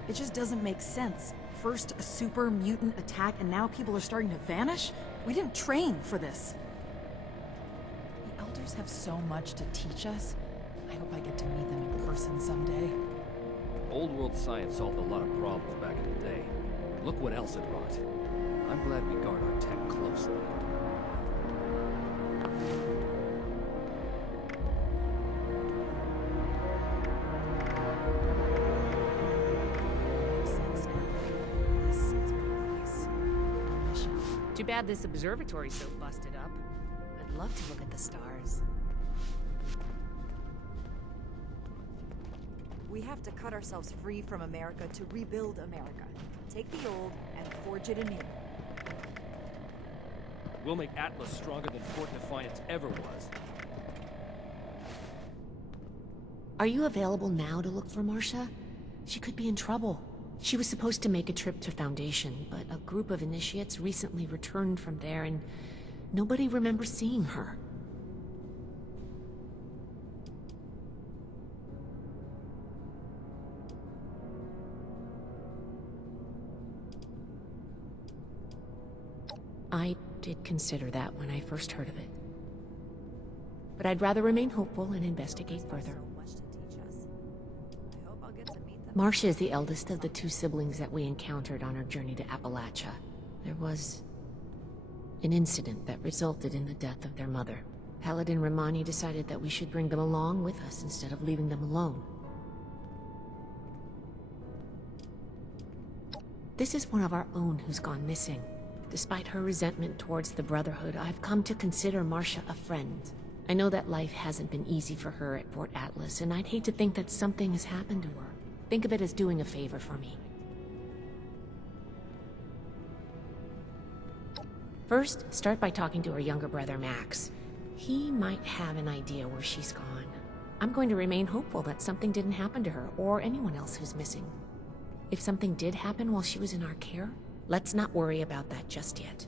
It just doesn't make sense. First a super mutant attack, and now people are starting to vanish? We didn't train for this. The Elders have so much to teach us. I hope I get to meet them in person someday. Old world science solved a lot of problems back in the day. Look what else it brought. I'm glad we guard our tech closely. Too bad this observatory's so busted up. I'd love to look at the stars. We have to cut ourselves free from America to rebuild America. Take the old and forge it anew. We'll make Atlas stronger than Fort Defiance ever was. Are you available now to look for Marcia? She could be in trouble. She was supposed to make a trip to Foundation, but a group of initiates recently returned from there and nobody remembers seeing her. I did consider that when I first heard of it. But I'd rather remain hopeful and investigate further. Marcia is the eldest of the two siblings that we encountered on our journey to Appalachia. There was an incident that resulted in the death of their mother. Paladin Romani decided that we should bring them along with us instead of leaving them alone. This is one of our own who's gone missing. Despite her resentment towards the Brotherhood, I've come to consider Marcia a friend. I know that life hasn't been easy for her at Fort Atlas, and I'd hate to think that something has happened to her. Think of it as doing a favor for me. First, start by talking to her younger brother, Max. He might have an idea where she's gone. I'm going to remain hopeful that something didn't happen to her, or anyone else who's missing. If something did happen while she was in our care, let's not worry about that just yet.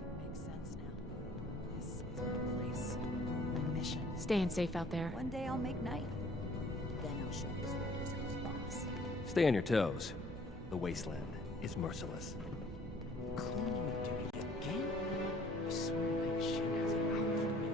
It makes sense now. This is my place. My mission. Staying safe out there. One day I'll make night. Then I'll show these raiders who's boss. Stay on your toes. The wasteland is merciless. Cleaning duty again? I swear my chin has it out for me.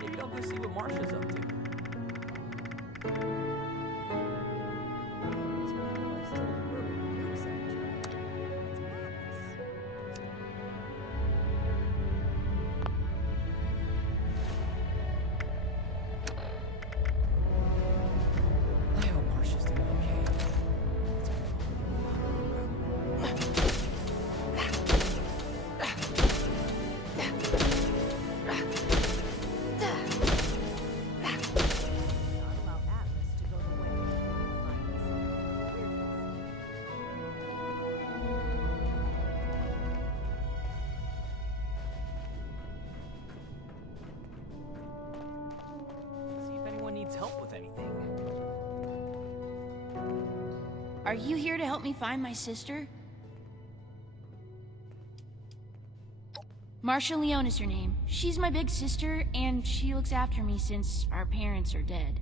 Maybe I'll go see what Marsha's up to. I hope Marsha's doing okay. See if anyone needs help with anything. Are you here to help me find my sister? Marcia Leone is her name. She's my big sister, and she looks after me since our parents are dead.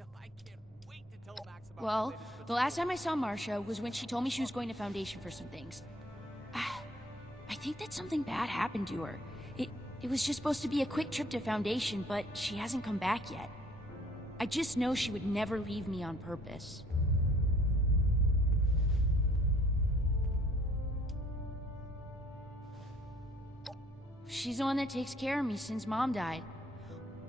I can't wait to tell Max about Well, the last time I saw Marcia was when she told me she was going to Foundation for some things. I think that something bad happened to her. It was just supposed to be a quick trip to Foundation, but she hasn't come back yet. I just know she would never leave me on purpose. She's the one that takes care of me since Mom died.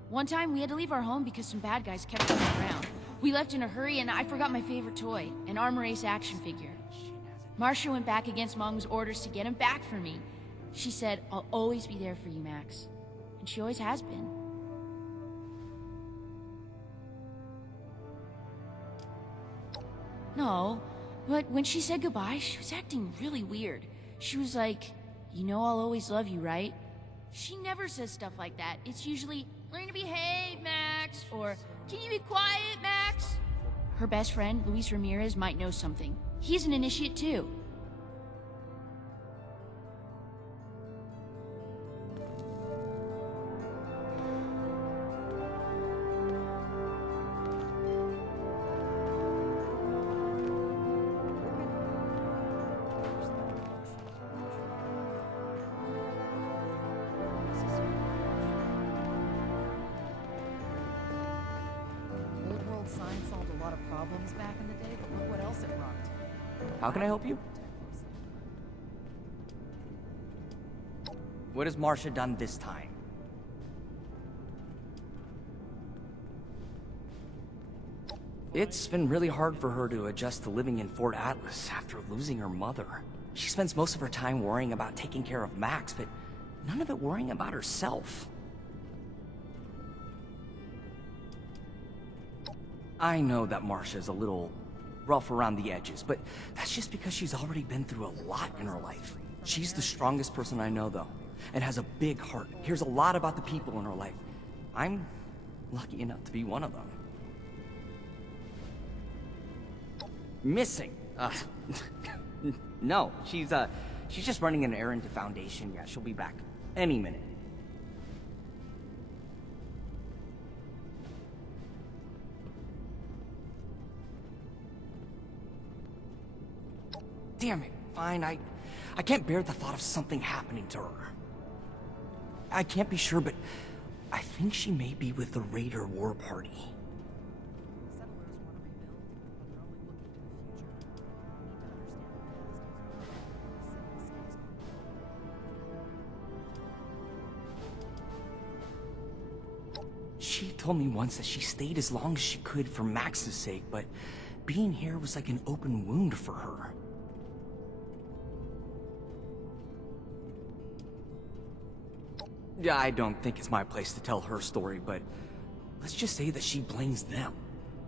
One time we had to leave our home because some bad guys kept coming around. We left in a hurry and I forgot my favorite toy, an Armor Ace action figure. Marcia went back against Mom's orders to get him back for me. She said, "I'll always be there for you, Max." And she always has been. No, but when she said goodbye, she was acting really weird. She was like, "You know I'll always love you, right?" She never says stuff like that. It's usually, "Learn to behave, Max," or "Can you be quiet, Max?" Her best friend, Luis Ramirez, might know something. He's an initiate too. Old world science solved a lot of problems back in the day, but look what else it brought. How can I help you? What has Marcia done this time? It's been really hard for her to adjust to living in Fort Atlas after losing her mother. She spends most of her time worrying about taking care of Max, but none of it worrying about herself. I know that Marcia's a little rough around the edges, but that's just because she's already been through a lot in her life. She's the strongest person I know, though, and has a big heart, cares a lot about the people in her life. I'm lucky enough to be one of them. Missing? No, she's just running an errand to Foundation. Yeah, she'll be back any minute. Damn it, fine, I can't bear the thought of something happening to her. I can't be sure, but I think she may be with the Raider War Party. She told me once that she stayed as long as she could for Max's sake, but being here was like an open wound for her. Yeah, I don't think it's my place to tell her story, but let's just say that she blames them,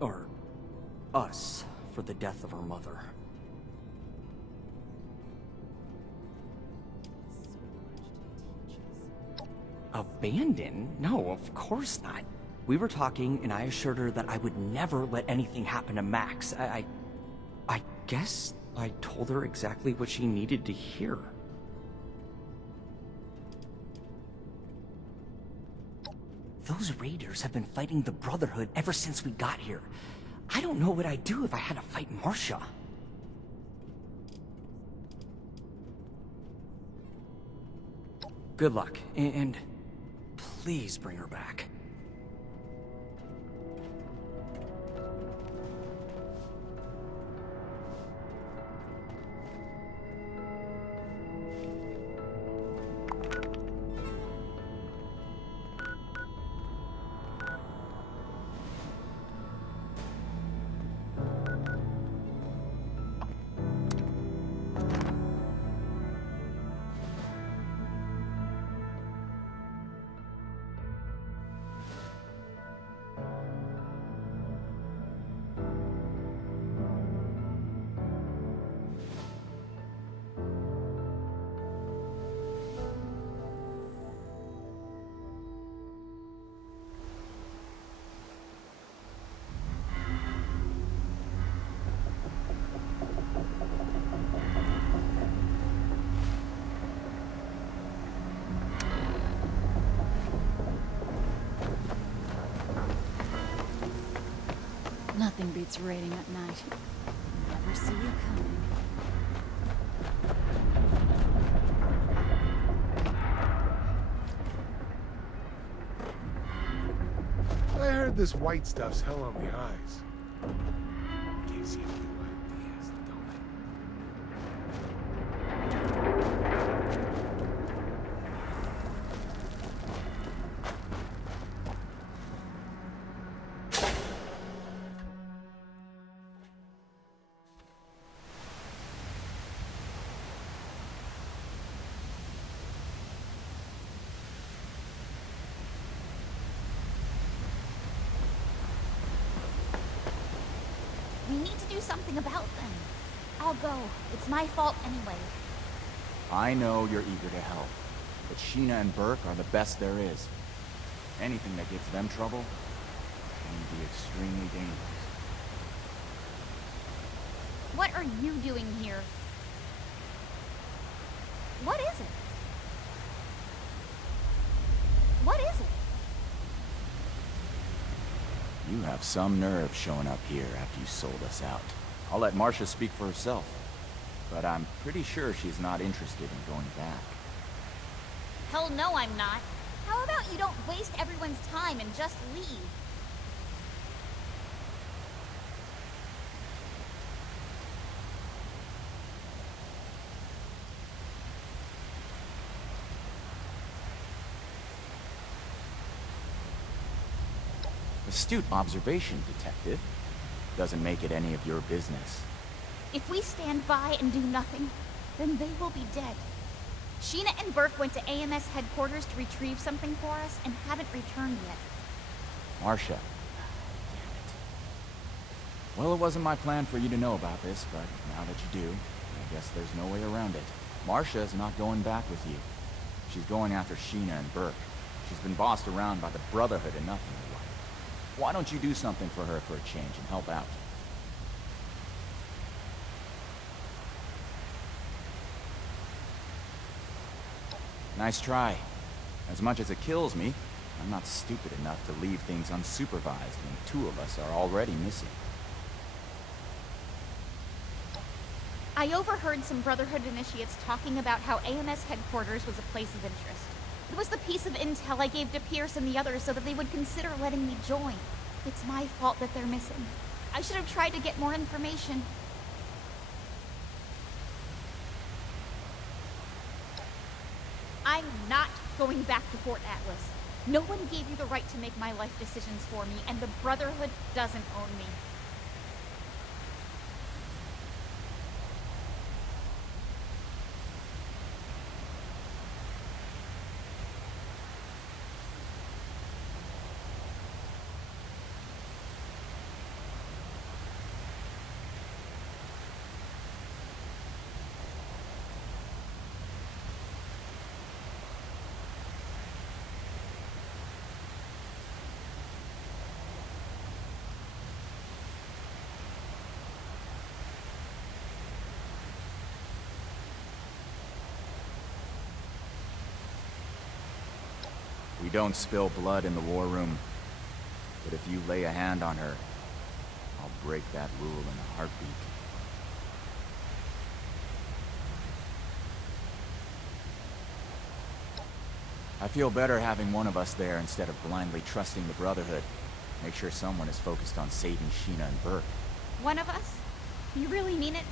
or us, for the death of her mother. Abandon? No, of course not. We were talking, and I assured her that I would never let anything happen to Max. I guess I told her exactly what she needed to hear. Those raiders have been fighting the Brotherhood ever since we got here. I don't know what I'd do if I had to fight Marcia. Good luck, and please bring her back. Nothing beats raiding at night. Never see you coming. I heard of this white stuff's hell on the eyes. Gives you a few ideas, don't it? We need to do something about them. I'll go. It's my fault anyway. I know you're eager to help, but Sheena and Burke are the best there is. Anything that gives them trouble can be extremely dangerous. What are you doing here? What is it? What is it? You have some nerve showing up here after you sold us out. I'll let Marcia speak for herself, but I'm pretty sure she's not interested in going back. Hell no, I'm not. How about you don't waste everyone's time and just leave? Astute observation, Detective. Doesn't make it any of your business. If we stand by and do nothing, then they will be dead. Sheena and Burke went to AMS headquarters to retrieve something for us and haven't returned yet. Marcia. Damn it. Well, it wasn't my plan for you to know about this, but now that you do, I guess there's no way around it. Marcia's not going back with you. She's going after Sheena and Burke. She's been bossed around by the Brotherhood enough in her life. Why don't you do something for her for a change and help out? Nice try. As much as it kills me, I'm not stupid enough to leave things unsupervised when two of us are already missing. I overheard some Brotherhood initiates talking about how AMS headquarters was a place of interest. It was the piece of intel I gave to Pierce and the others so that they would consider letting me join. It's my fault that they're missing. I should have tried to get more information. I'm not going back to Fort Atlas. No one gave you the right to make my life decisions for me, and the Brotherhood doesn't own me. We don't spill blood in the war room, but if you lay a hand on her, I'll break that rule in a heartbeat. I feel better having one of us there instead of blindly trusting the Brotherhood. Make sure someone is focused on saving Sheena and Burke. One of us? You really mean it?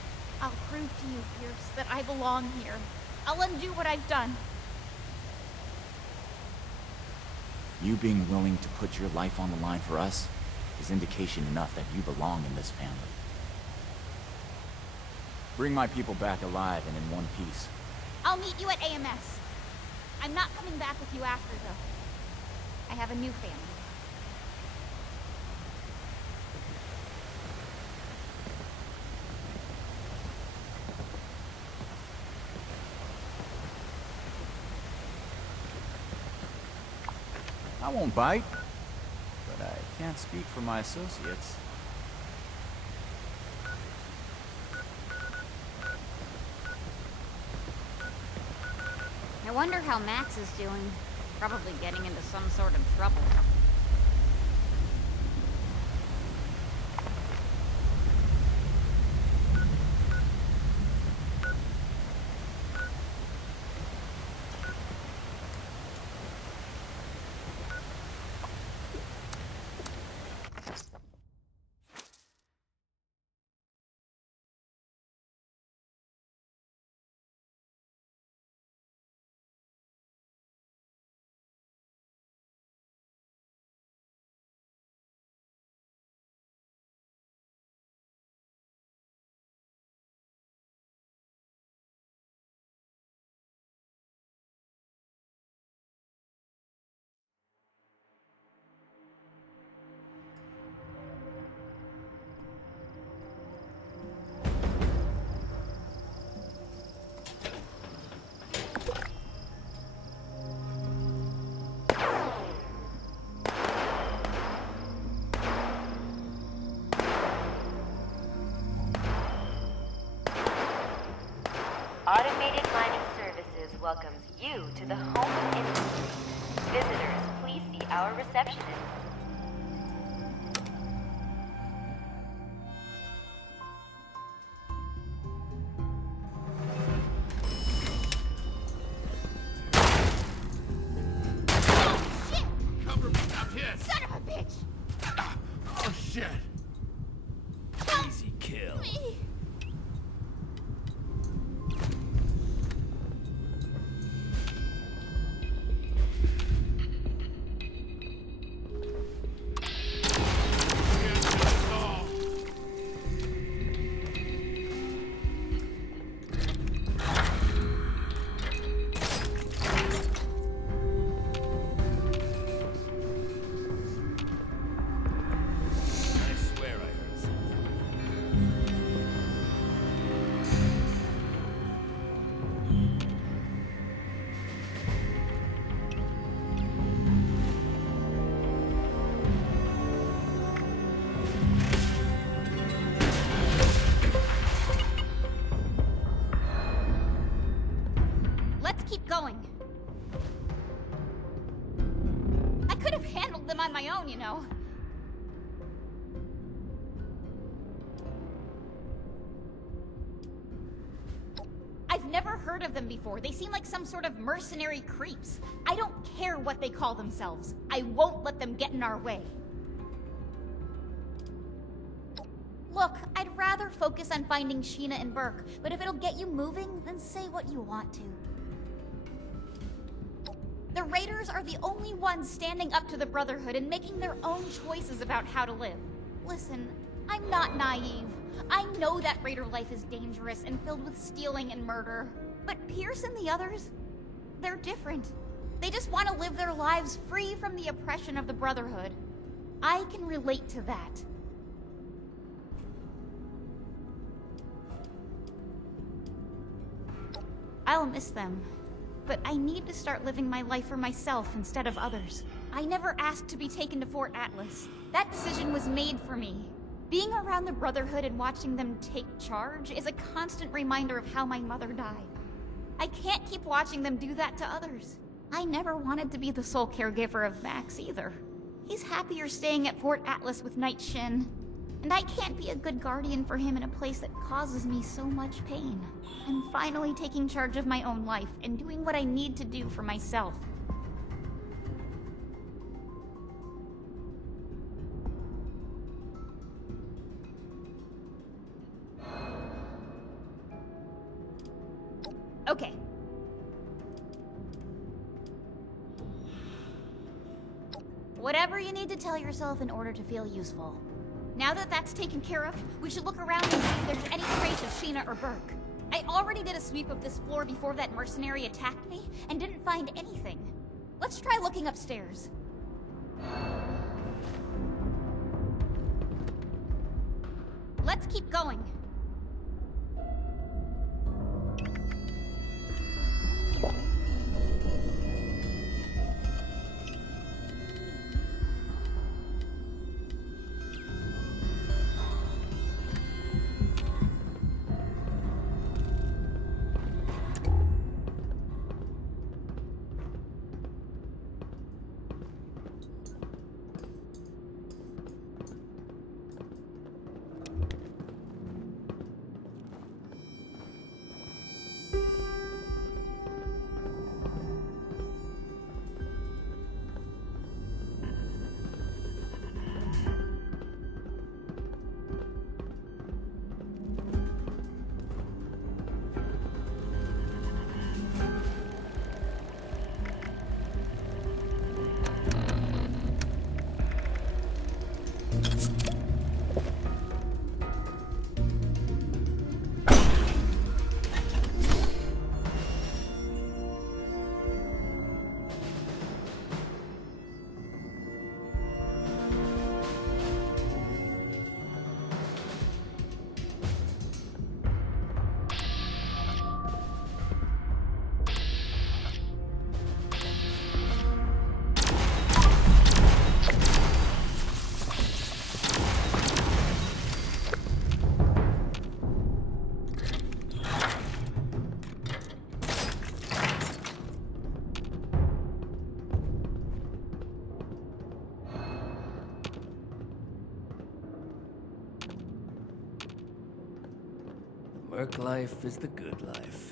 I'll prove to you, Pierce, that I belong here. I'll undo what I've done. You being willing to put your life on the line for us is indication enough that you belong in this family. Bring my people back alive and in one piece. I'll meet you at AMS. I'm not coming back with you after, though. I have a new family. I won't bite, but I can't speak for my associates. I wonder how Max is doing. Probably getting into some sort of trouble. welcomes you to the home of industry. Visitors, please see our receptionist. Cover me, I'm hit! Son of a bitch! Oh shit! Easy kill. Me. Keep going. I could have handled them on my own, you know. I've never heard of them before. They seem like some sort of mercenary creeps. I don't care what they call themselves. I won't let them get in our way. Look, I'd rather focus on finding Sheena and Burke, but if it'll get you moving, then say what you want to. The Raiders are the only ones standing up to the Brotherhood and making their own choices about how to live. Listen, I'm not naive. I know that Raider life is dangerous and filled with stealing and murder. But Pierce and the others, they're different. They just want to live their lives free from the oppression of the Brotherhood. I can relate to that. I'll miss them. But I need to start living my life for myself instead of others. I never asked to be taken to Fort Atlas. That decision was made for me. Being around the Brotherhood and watching them take charge is a constant reminder of how my mother died. I can't keep watching them do that to others. I never wanted to be the sole caregiver of Max either. He's happier staying at Fort Atlas with Night Shin. And I can't be a good guardian for him in a place that causes me so much pain. I'm finally taking charge of my own life and doing what I need to do for myself. Okay. Whatever you need to tell yourself in order to feel useful. Now that that's taken care of, we should look around and see if there's any trace of Sheena or Burke. I already did a sweep of this floor before that mercenary attacked me, and didn't find anything. Let's try looking upstairs. Let's keep going. Work life is the good life.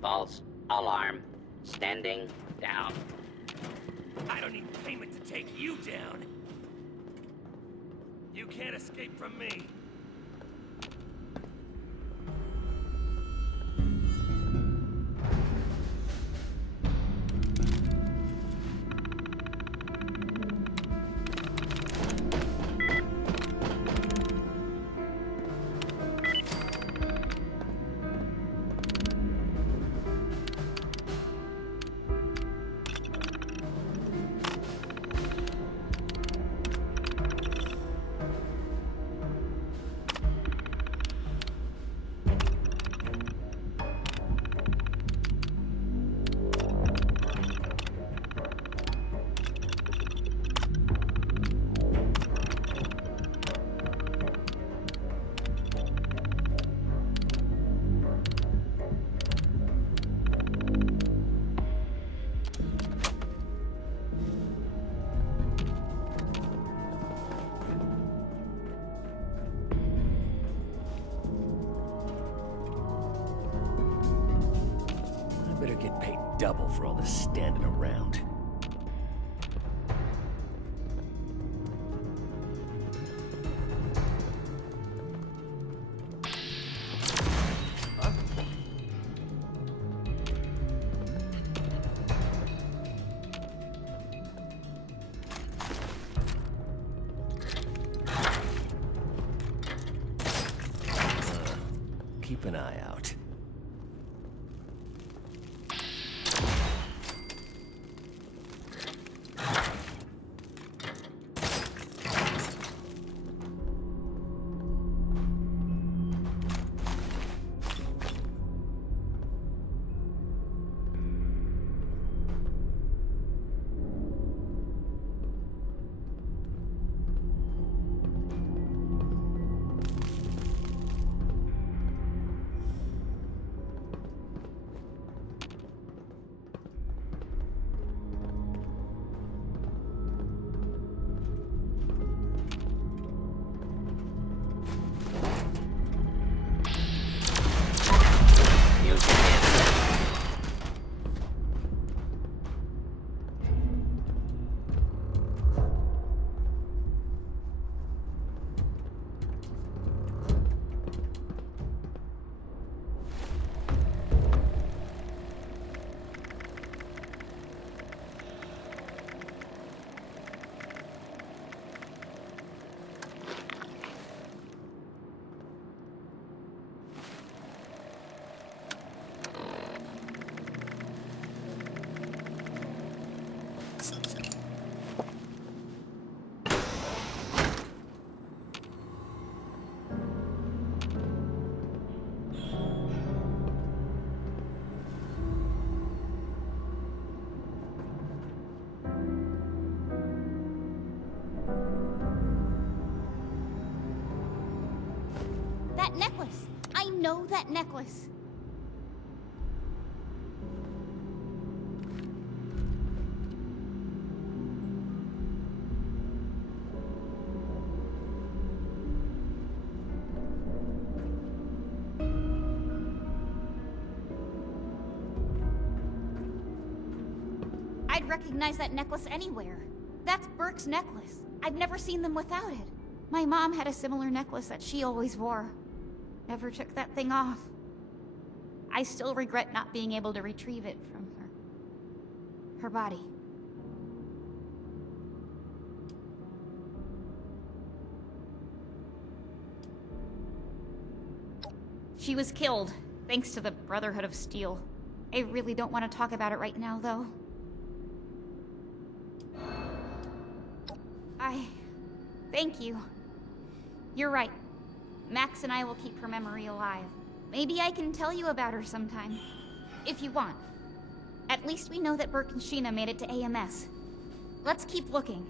False alarm. Standing down. I don't need payment to take you down. You can't escape from me. Get paid double for all this standing around. Keep an eye out. That necklace! I know that necklace! I'd recognize that necklace anywhere. That's Burke's necklace. I've never seen them without it. My mom had a similar necklace that she always wore. Never took that thing off. I still regret not being able to retrieve it from her body. She was killed, thanks to the Brotherhood of Steel. I really don't want to talk about it right now, though. Thank you. You're right. Max and I will keep her memory alive. Maybe I can tell you about her sometime. If you want. At least we know that Burke and Sheena made it to AMS. Let's keep looking.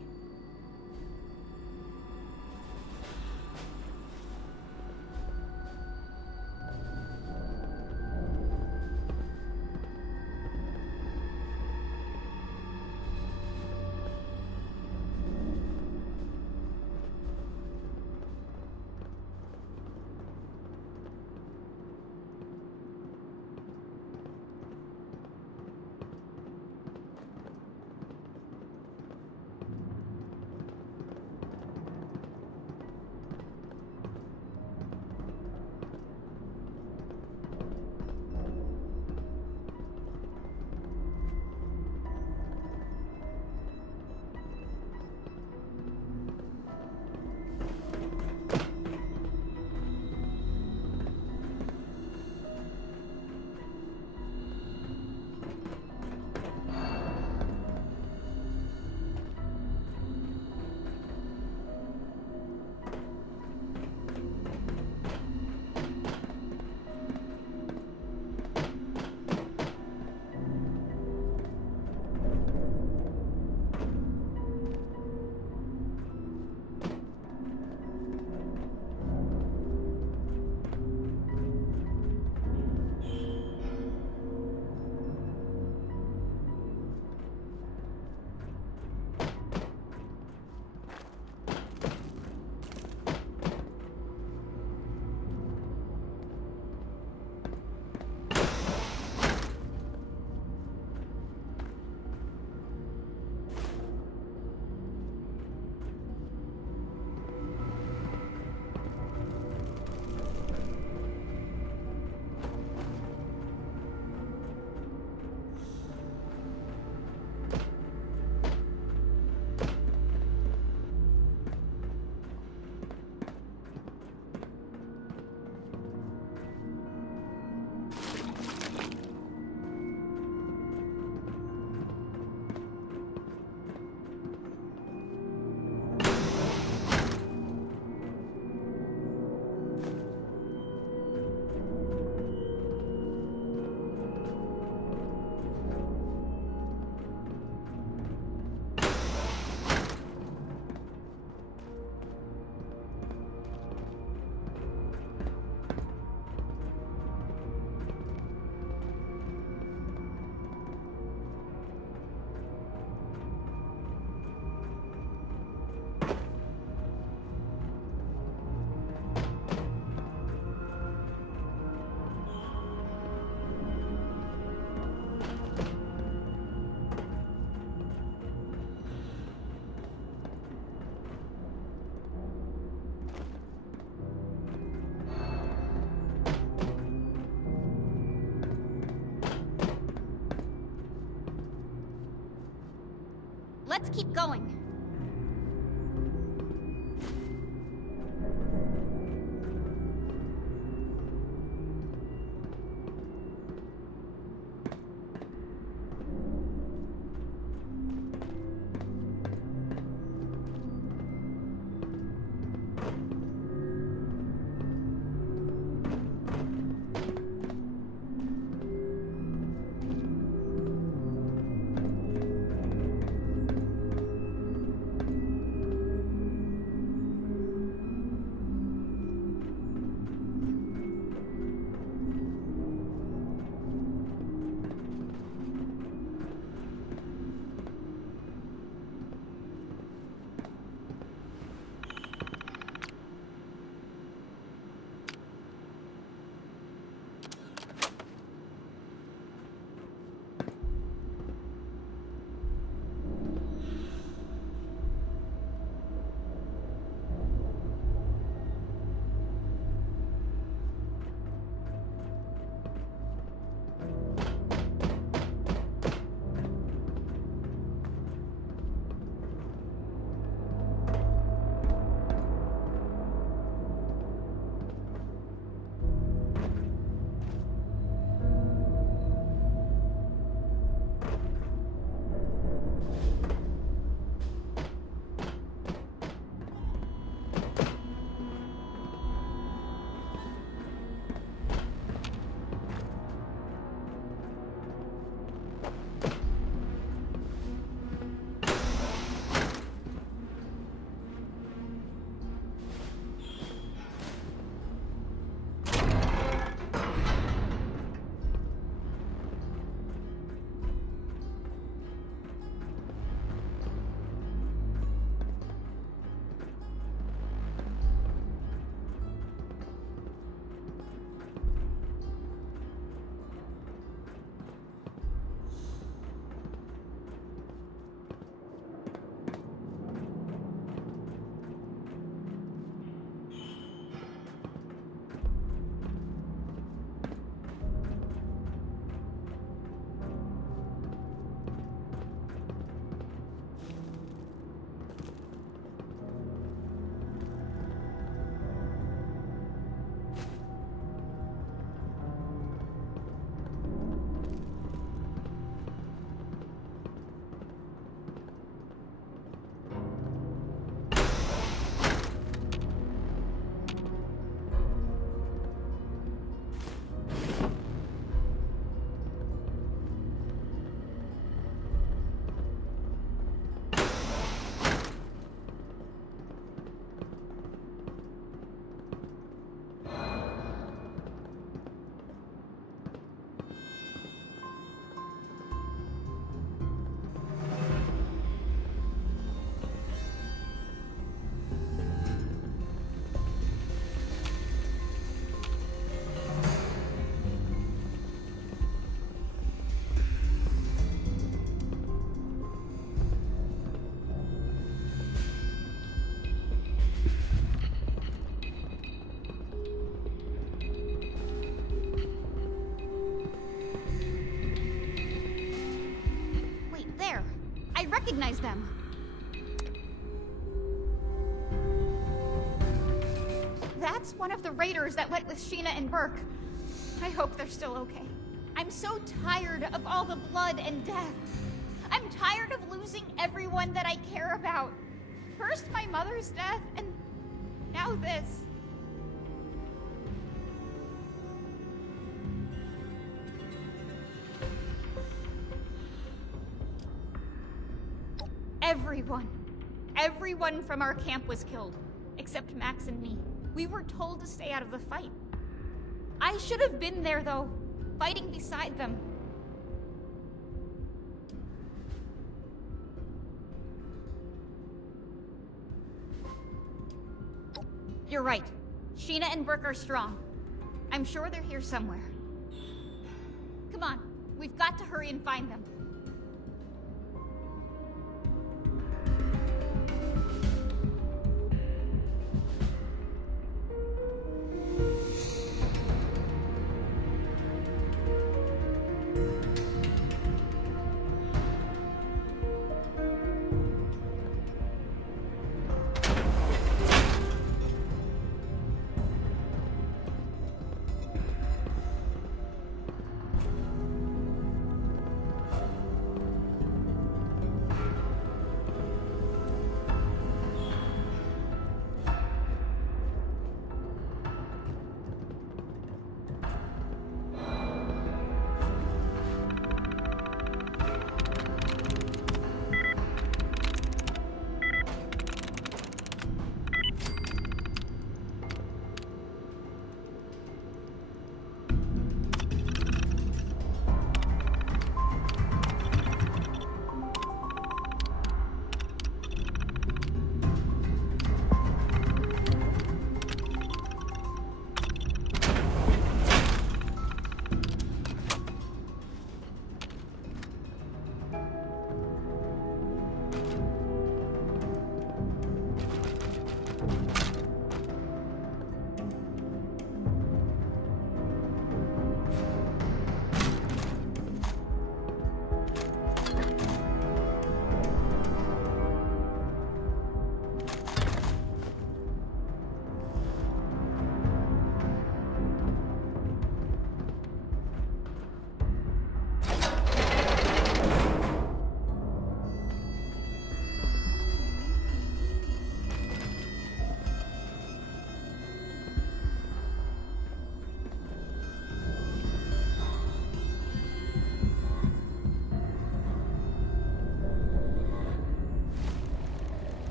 Let's keep going. recognize them. That's one of the raiders that went with Sheena and Burke. I hope they're still okay. I'm so tired of all the blood and death. I'm tired of losing everyone that I care about. First my mother's death, and now this. Everyone from our camp was killed, except Max and me. We were told to stay out of the fight. I should have been there, though, fighting beside them. You're right. Sheena and Burke are strong. I'm sure they're here somewhere. Come on, we've got to hurry and find them.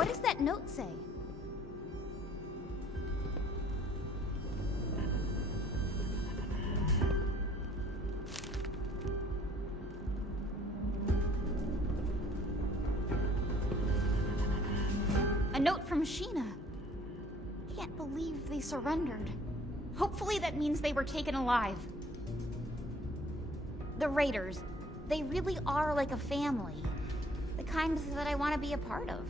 What does that note say? A note from Sheena. Can't believe they surrendered. Hopefully that means they were taken alive. The Raiders, they really are like a family. The kind that I want to be a part of.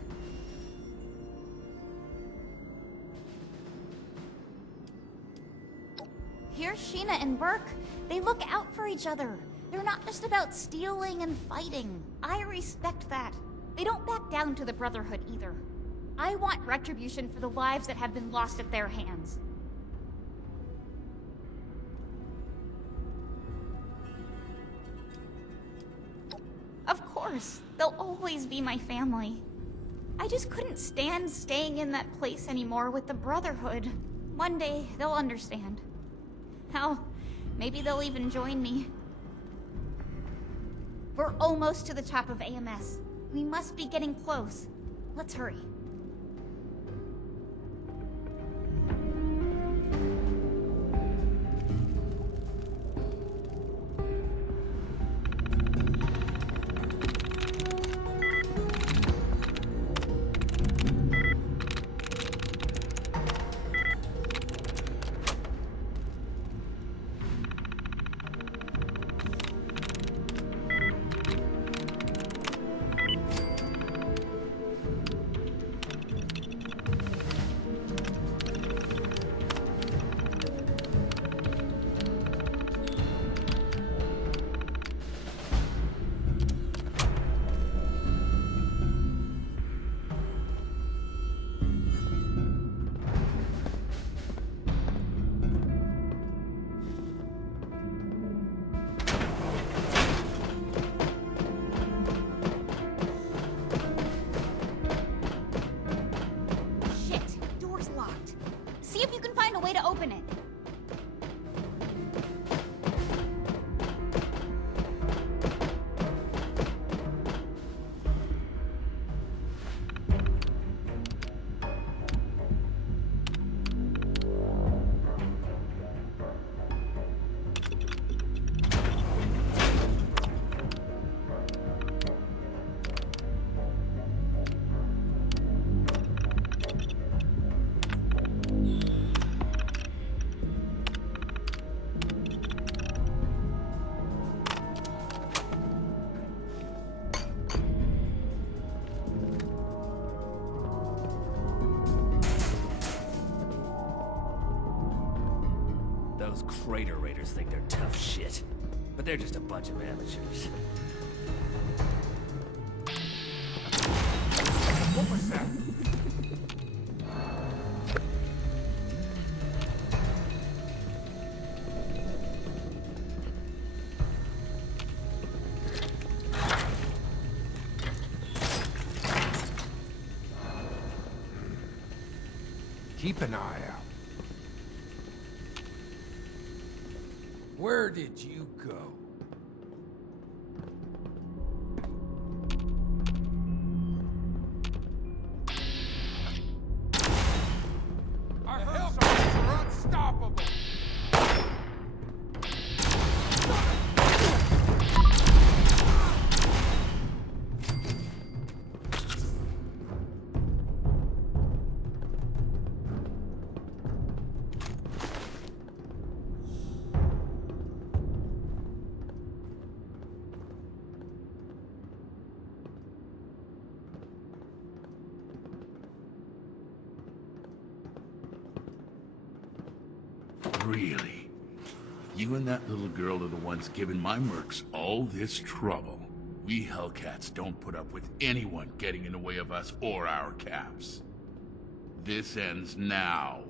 Here's Sheena and Burke. They look out for each other. They're not just about stealing and fighting. I respect that. They don't back down to the Brotherhood either. I want retribution for the lives that have been lost at their hands. Of course, they'll always be my family. I just couldn't stand staying in that place anymore with the Brotherhood. One day, they'll understand. Hell, maybe they'll even join me. We're almost to the top of AMS. We must be getting close. Let's hurry. See if you can find a way to open it. Those Crater Raiders think they're tough shit, but they're just a bunch of amateurs. What was that? Keep an eye out. Where did you go? Our Hellfires are unstoppable! Really? You and that little girl are the ones giving my mercs all this trouble. We Hellcats don't put up with anyone getting in the way of us or our caps. This ends now.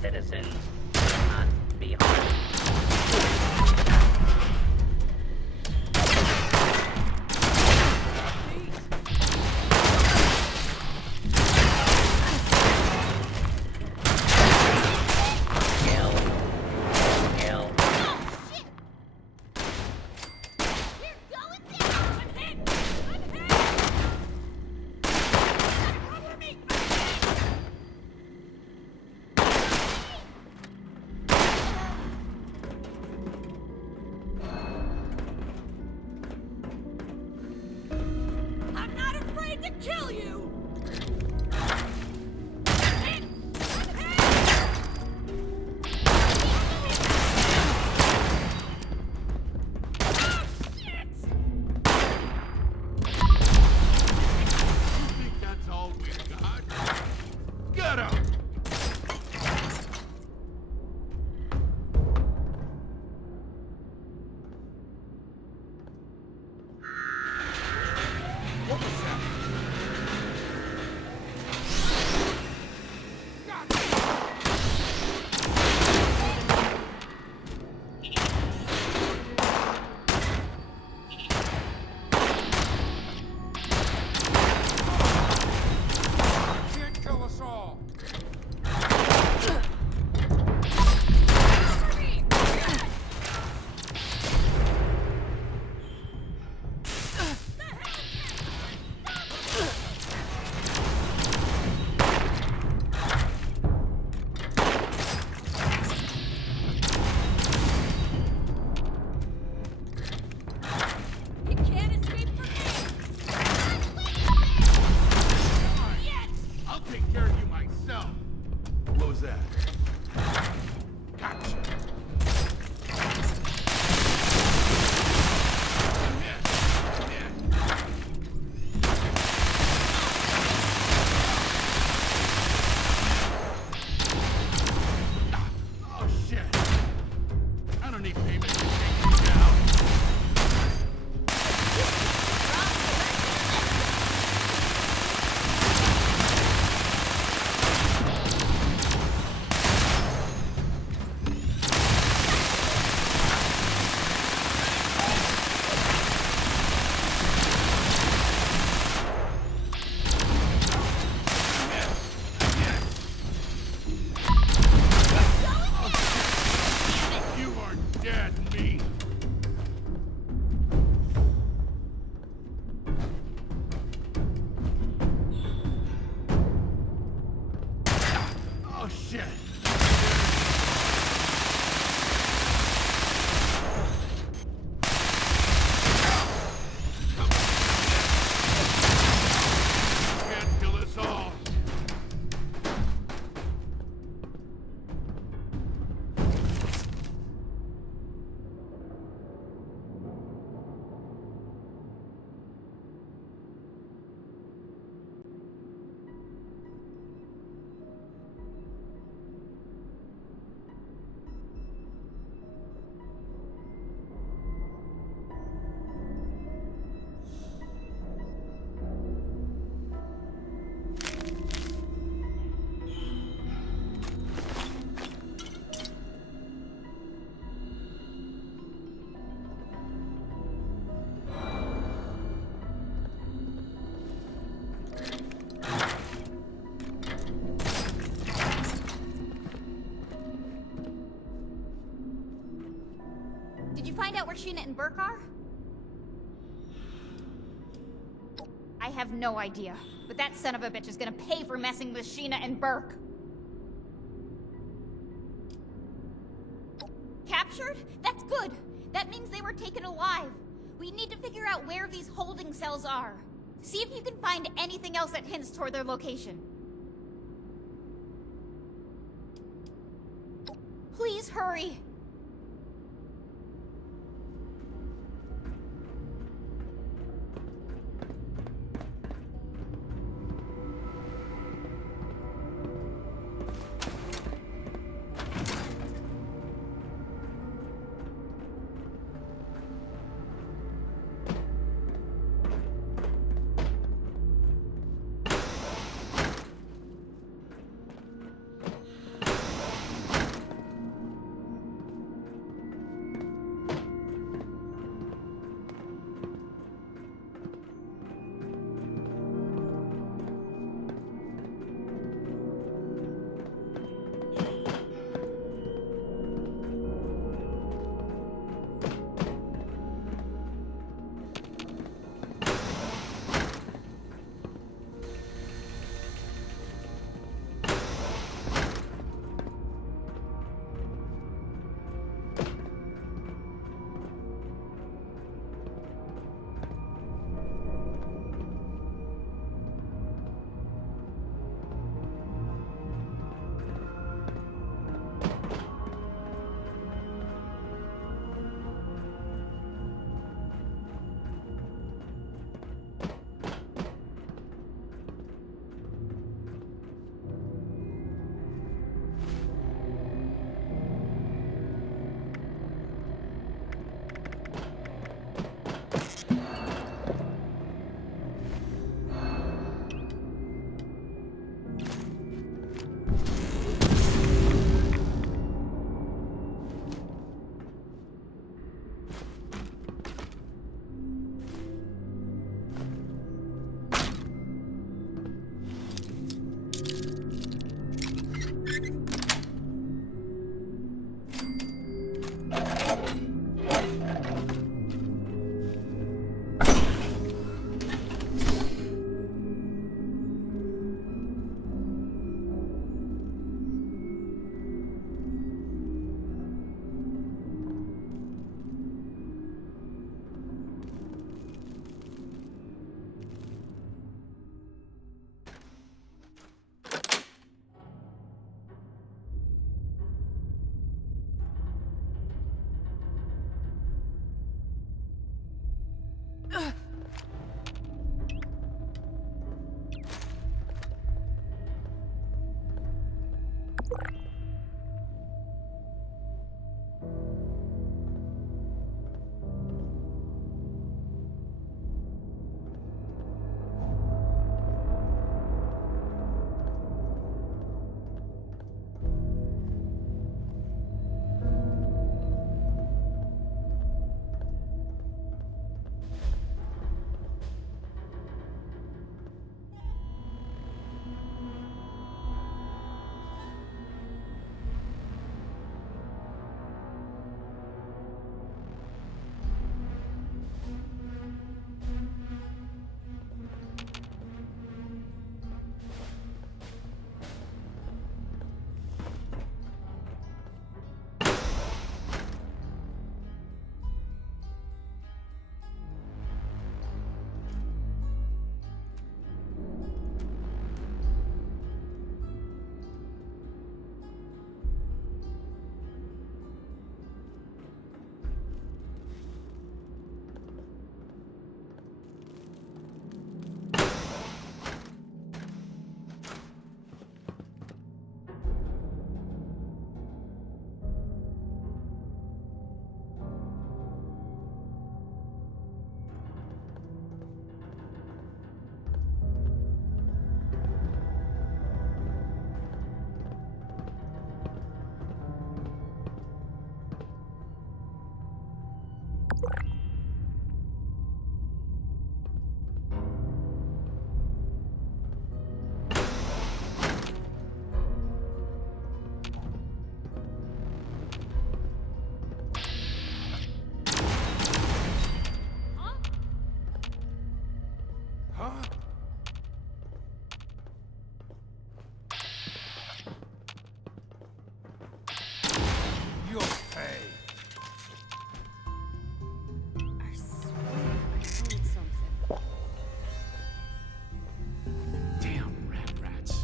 Citizens cannot be harmed. To kill you! That's all we got? Get him! What was that? Can't kill us all. You can't escape from me! I'll take care of you myself. What was that? Gotcha. Oh shit. I don't need payment to take you down. Oh, shit! Can't kill us all! Did you find out where Sheena and Burke are? I have no idea, but that son of a bitch is gonna pay for messing with Sheena and Burke. Captured? That's good. That means they were taken alive. We need to figure out where these holding cells are. See if you can find anything else that hints toward their location. Please hurry. You'll pay. I swear I heard something. Damn rats.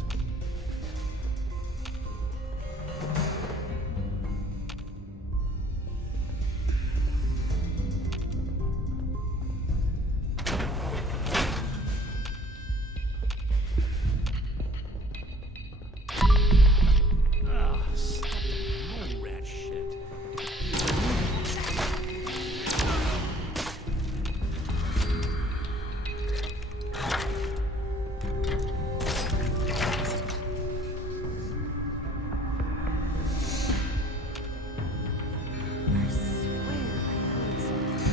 Stop the mole rat shit. I swear I heard something.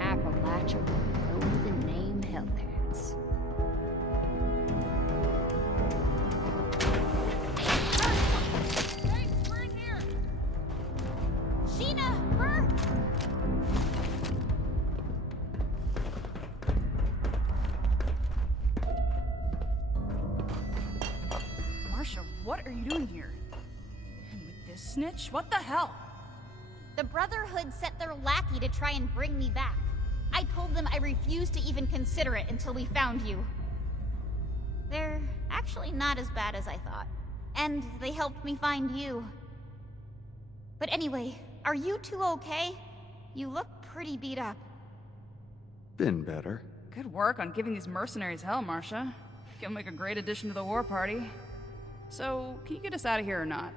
Appalachia will go with the name Hellcats. Hey, we're in here! Sheena! Bert! Marsha, what are you doing here? And with this snitch? What the hell? The Brotherhood sent their lackey to try and bring me back. I told them I refused to even consider it until we found you. They're actually not as bad as I thought. And they helped me find you. But anyway, are you two okay? You look pretty beat up. Been better. Good work on giving these mercenaries hell, Marsha. You'll make a great addition to the war party. So, can you get us out of here or not?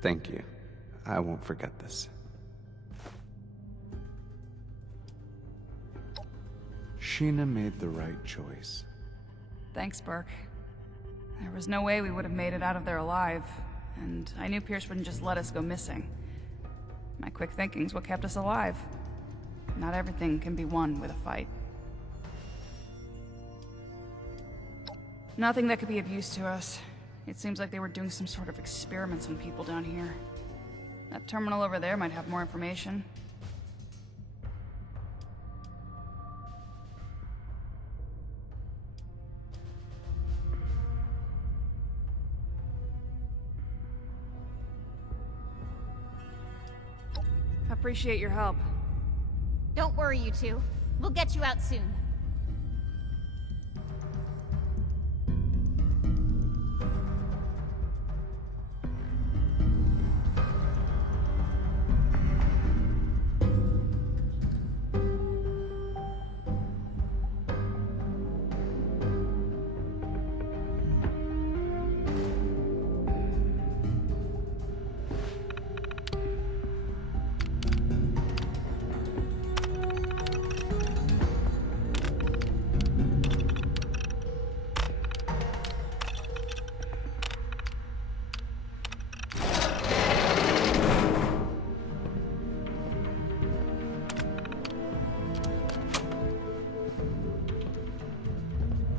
Thank you. I won't forget this. Sheena made the right choice. Thanks, Burke. There was no way we would have made it out of there alive, and I knew Pierce wouldn't just let us go missing. My quick thinking's what kept us alive. Not everything can be won with a fight. Nothing that could be of use to us. It seems like they were doing some sort of experiments on people down here. That terminal over there might have more information. Appreciate your help. Don't worry, you two. We'll get you out soon.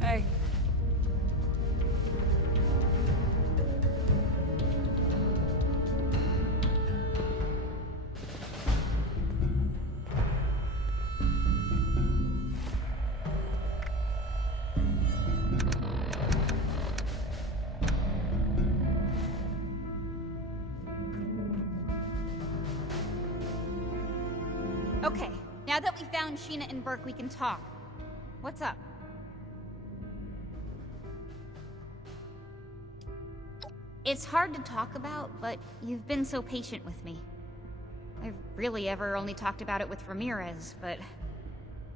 Hey. Okay, now that we found Sheena and Burke, we can talk. What's up? It's hard to talk about, but you've been so patient with me. I've really ever only talked about it with Ramirez, but...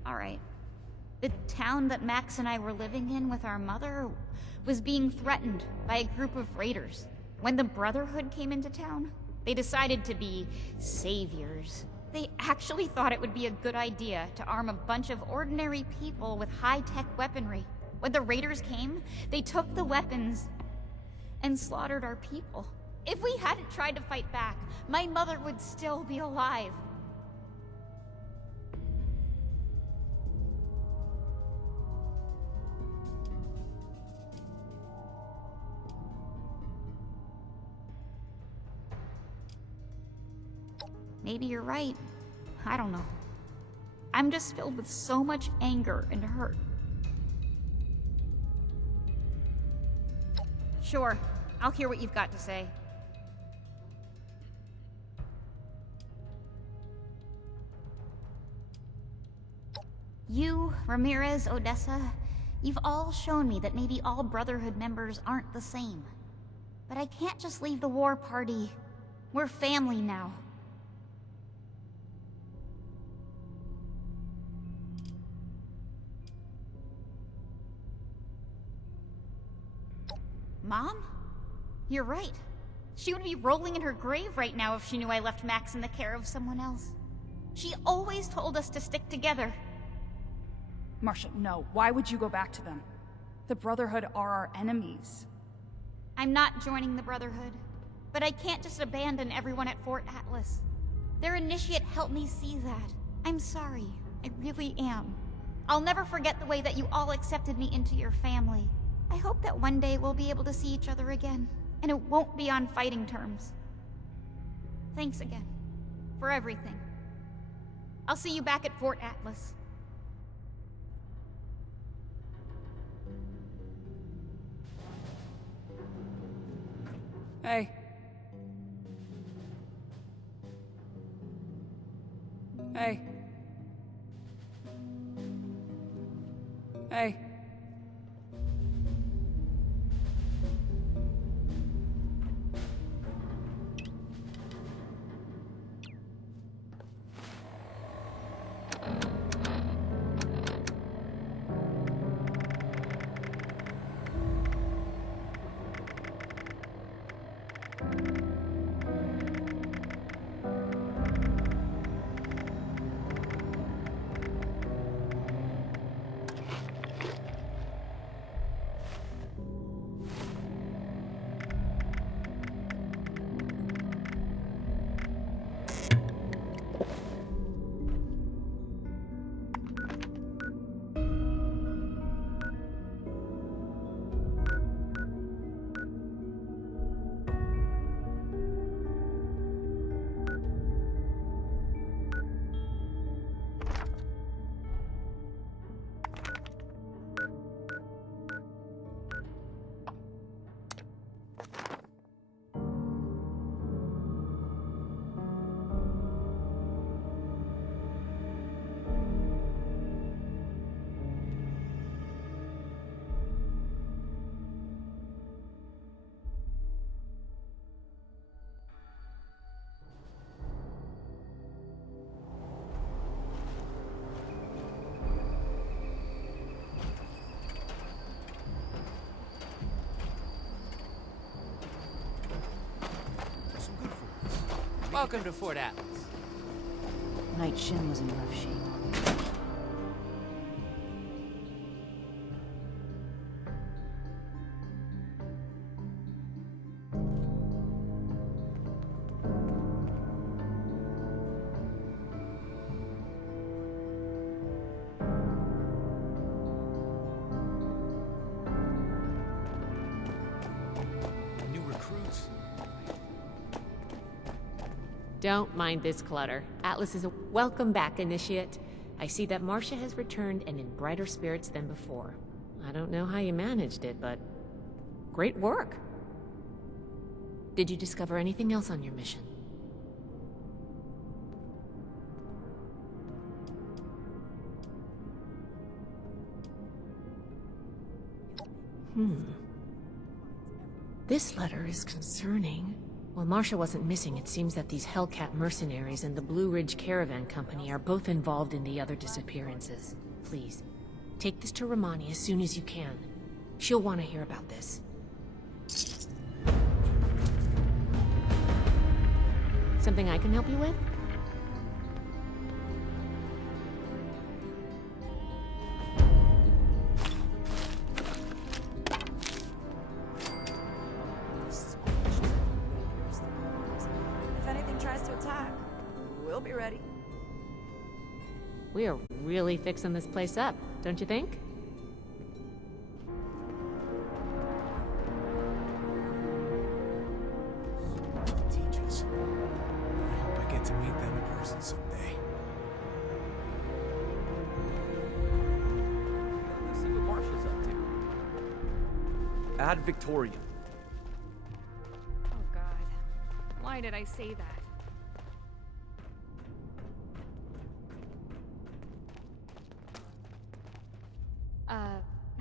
alright. The town that Max and I were living in with our mother was being threatened by a group of raiders. When the Brotherhood came into town, they decided to be saviors. They actually thought it would be a good idea to arm a bunch of ordinary people with high-tech weaponry. When the raiders came, they took the weapons and slaughtered our people. If we hadn't tried to fight back, my mother would still be alive. Maybe you're right. I don't know. I'm just filled with so much anger and hurt. Sure, I'll hear what you've got to say. You, Ramirez, Odessa, you've all shown me that maybe all Brotherhood members aren't the same. But I can't just leave the war party. We're family now. Mom? You're right. She would be rolling in her grave right now if she knew I left Max in the care of someone else. She always told us to stick together. Marcia, no. Why would you go back to them? The Brotherhood are our enemies. I'm not joining the Brotherhood, but I can't just abandon everyone at Fort Atlas. Their initiate helped me see that. I'm sorry. I really am. I'll never forget the way that you all accepted me into your family. I hope that one day we'll be able to see each other again, and it won't be on fighting terms. Thanks again, for everything. I'll see you back at Fort Atlas. Hey. Hey. Hey. Welcome to Fort Atlas. Night Shin was in rough shape. Don't mind this clutter. Atlas is a welcome back, Initiate. I see that Marcia has returned and in brighter spirits than before. I don't know how you managed it, but great work. Did you discover anything else on your mission? This letter is concerning. While Marcia wasn't missing, it seems that these Hellcat mercenaries and the Blue Ridge Caravan Company are both involved in the other disappearances. Please, take this to Romani as soon as you can. She'll want to hear about this. Something I can help you with? We'll be ready. We are really fixing this place up, don't you think? Teachers. I hope I get to meet them in person someday. Let's see what Marcia's up to. Ad Victoriam. Oh god. Why did I say that?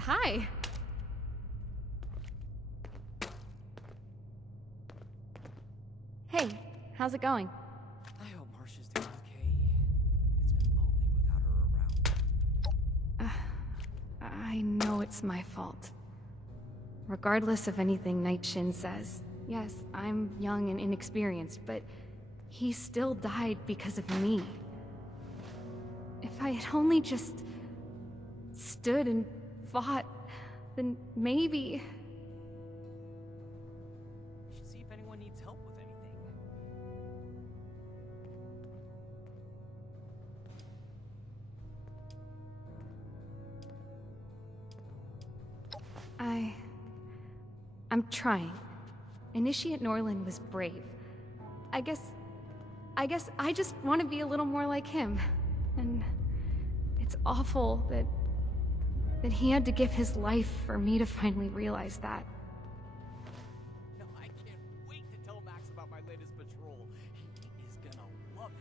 Hi. Hey, how's it going? I hope Marcia's doing okay. It's been lonely without her around. I know it's my fault. Regardless of anything Night Shin says, yes, I'm young and inexperienced, but he still died because of me. If I had only just stood and fought, then maybe... You should see if anyone needs help with anything. I'm trying. Initiate Norland was brave. I guess I just want to be a little more like him. And it's awful that he had to give his life for me to finally realize that. No, I can't wait to tell Max about my latest patrol. He is gonna love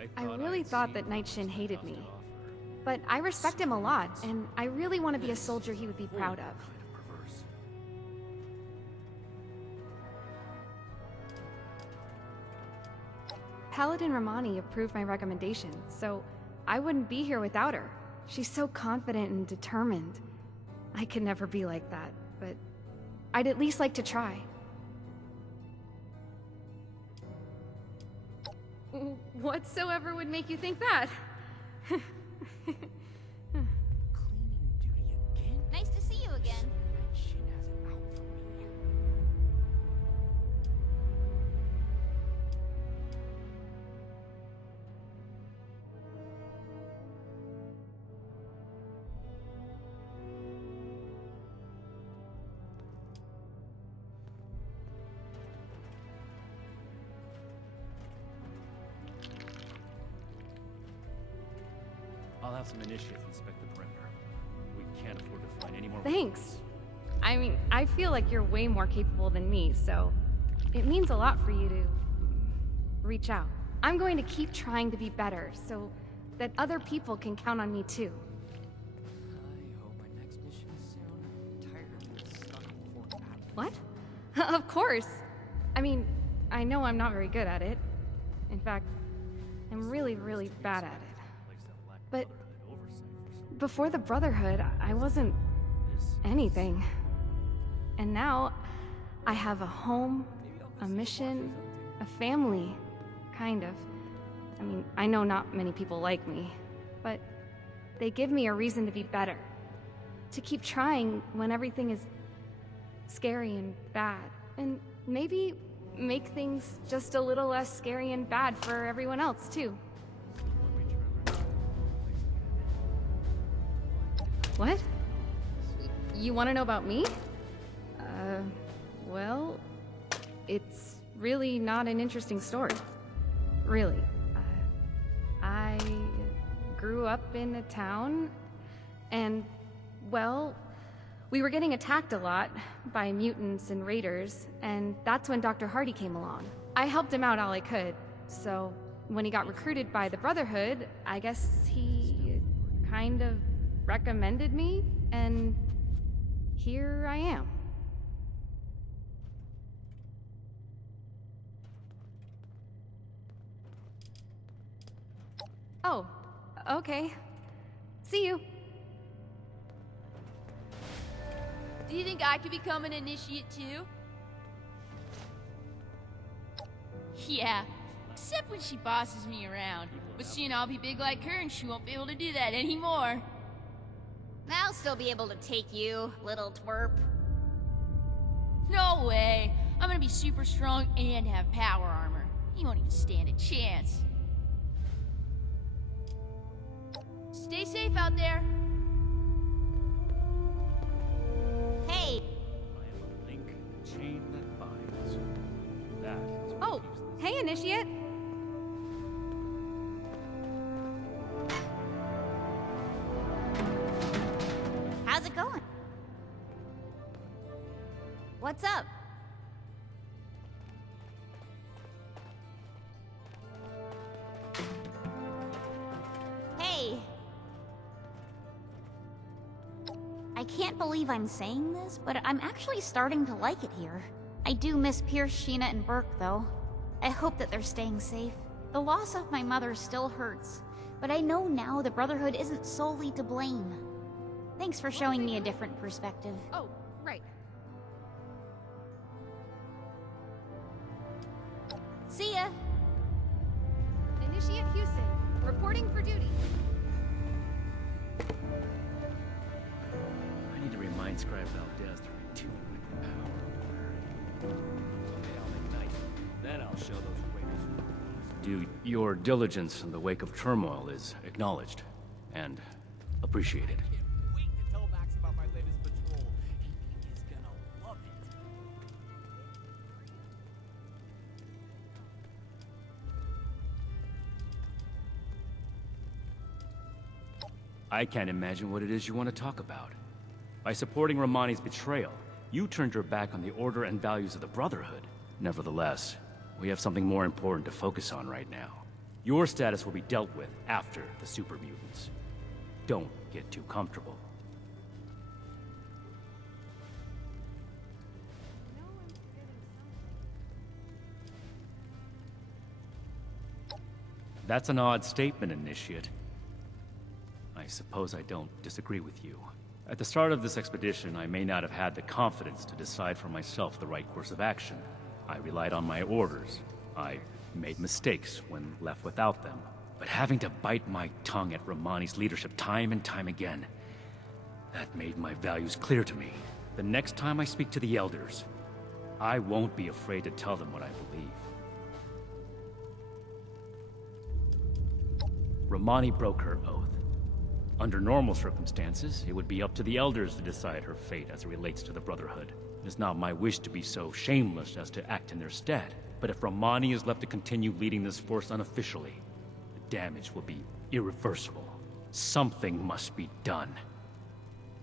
it. I really thought that Night Shin hated me. But I respect him a lot, and I really want to be a soldier he would be proud of. Paladin Romani approved my recommendation, so I wouldn't be here without her. She's so confident and determined. I could never be like that, but I'd at least like to try. Whatsoever would make you think that? Nice to see you again. I'll have some initiates inspect the perimeter. We can't afford to find any more. Thanks. I mean, I feel like you're way more capable than me, so it means a lot for you to reach out. I'm going to keep trying to be better, so that other people can count on me too. I hope my next mission is soon. I'm tired of being stuck in Fort Atlas. What? Of course. I mean, I know I'm not very good at it. In fact, I'm really, really bad at it. But before the Brotherhood, I wasn't anything. And now, I have a home, a mission, a family, kind of. I mean, I know not many people like me, but they give me a reason to be better. To keep trying when everything is scary and bad. And maybe make things just a little less scary and bad for everyone else, too. What? You want to know about me? Well, it's really not an interesting story. Really. I grew up in a town, and, well, we were getting attacked a lot by mutants and raiders, and that's when Dr. Hardy came along. I helped him out all I could, so when he got recruited by the Brotherhood, I guess he kind of recommended me, and here I am. Oh, okay. See you. Do you think I could become an initiate too? Yeah, except when she bosses me around. But soon I'll be big like her and she won't be able to do that anymore. I'll still be able to take you, little twerp. No way! I'm gonna be super strong and have power armor. You won't even stand a chance. Stay safe out there. Hey! I am a link in the chain that binds. That is what Oh, hey, Initiate! How's it going? What's up? Hey! I can't believe I'm saying this, but I'm actually starting to like it here. I do miss Pierce, Sheena, and Burke, though. I hope that they're staying safe. The loss of my mother still hurts, but I know now the Brotherhood isn't solely to blame. Thanks for showing me a different perspective. Oh, right. See ya! Initiate Houston, reporting for duty. I need to remind Scribe Valdez to retune my power. Okay, I'll make it nice. Then I'll show those waiters. Dude, your diligence in the wake of turmoil is acknowledged and appreciated. Wait to tell Max about my latest patrol. He's gonna love it. I can't imagine what it is you want to talk about. By supporting Romani's betrayal, you turned your back on the order and values of the Brotherhood. Nevertheless, we have something more important to focus on right now. Your status will be dealt with after the super mutants. Don't get too comfortable. That's an odd statement, Initiate. I suppose I don't disagree with you. At the start of this expedition, I may not have had the confidence to decide for myself the right course of action. I relied on my orders. I made mistakes when left without them. But having to bite my tongue at Romani's leadership time and time again, that made my values clear to me. The next time I speak to the Elders, I won't be afraid to tell them what I believe. Romani broke her oath. Under normal circumstances, it would be up to the Elders to decide her fate as it relates to the Brotherhood. It is not my wish to be so shameless as to act in their stead, but if Romani is left to continue leading this force unofficially, the damage will be irreversible. Something must be done,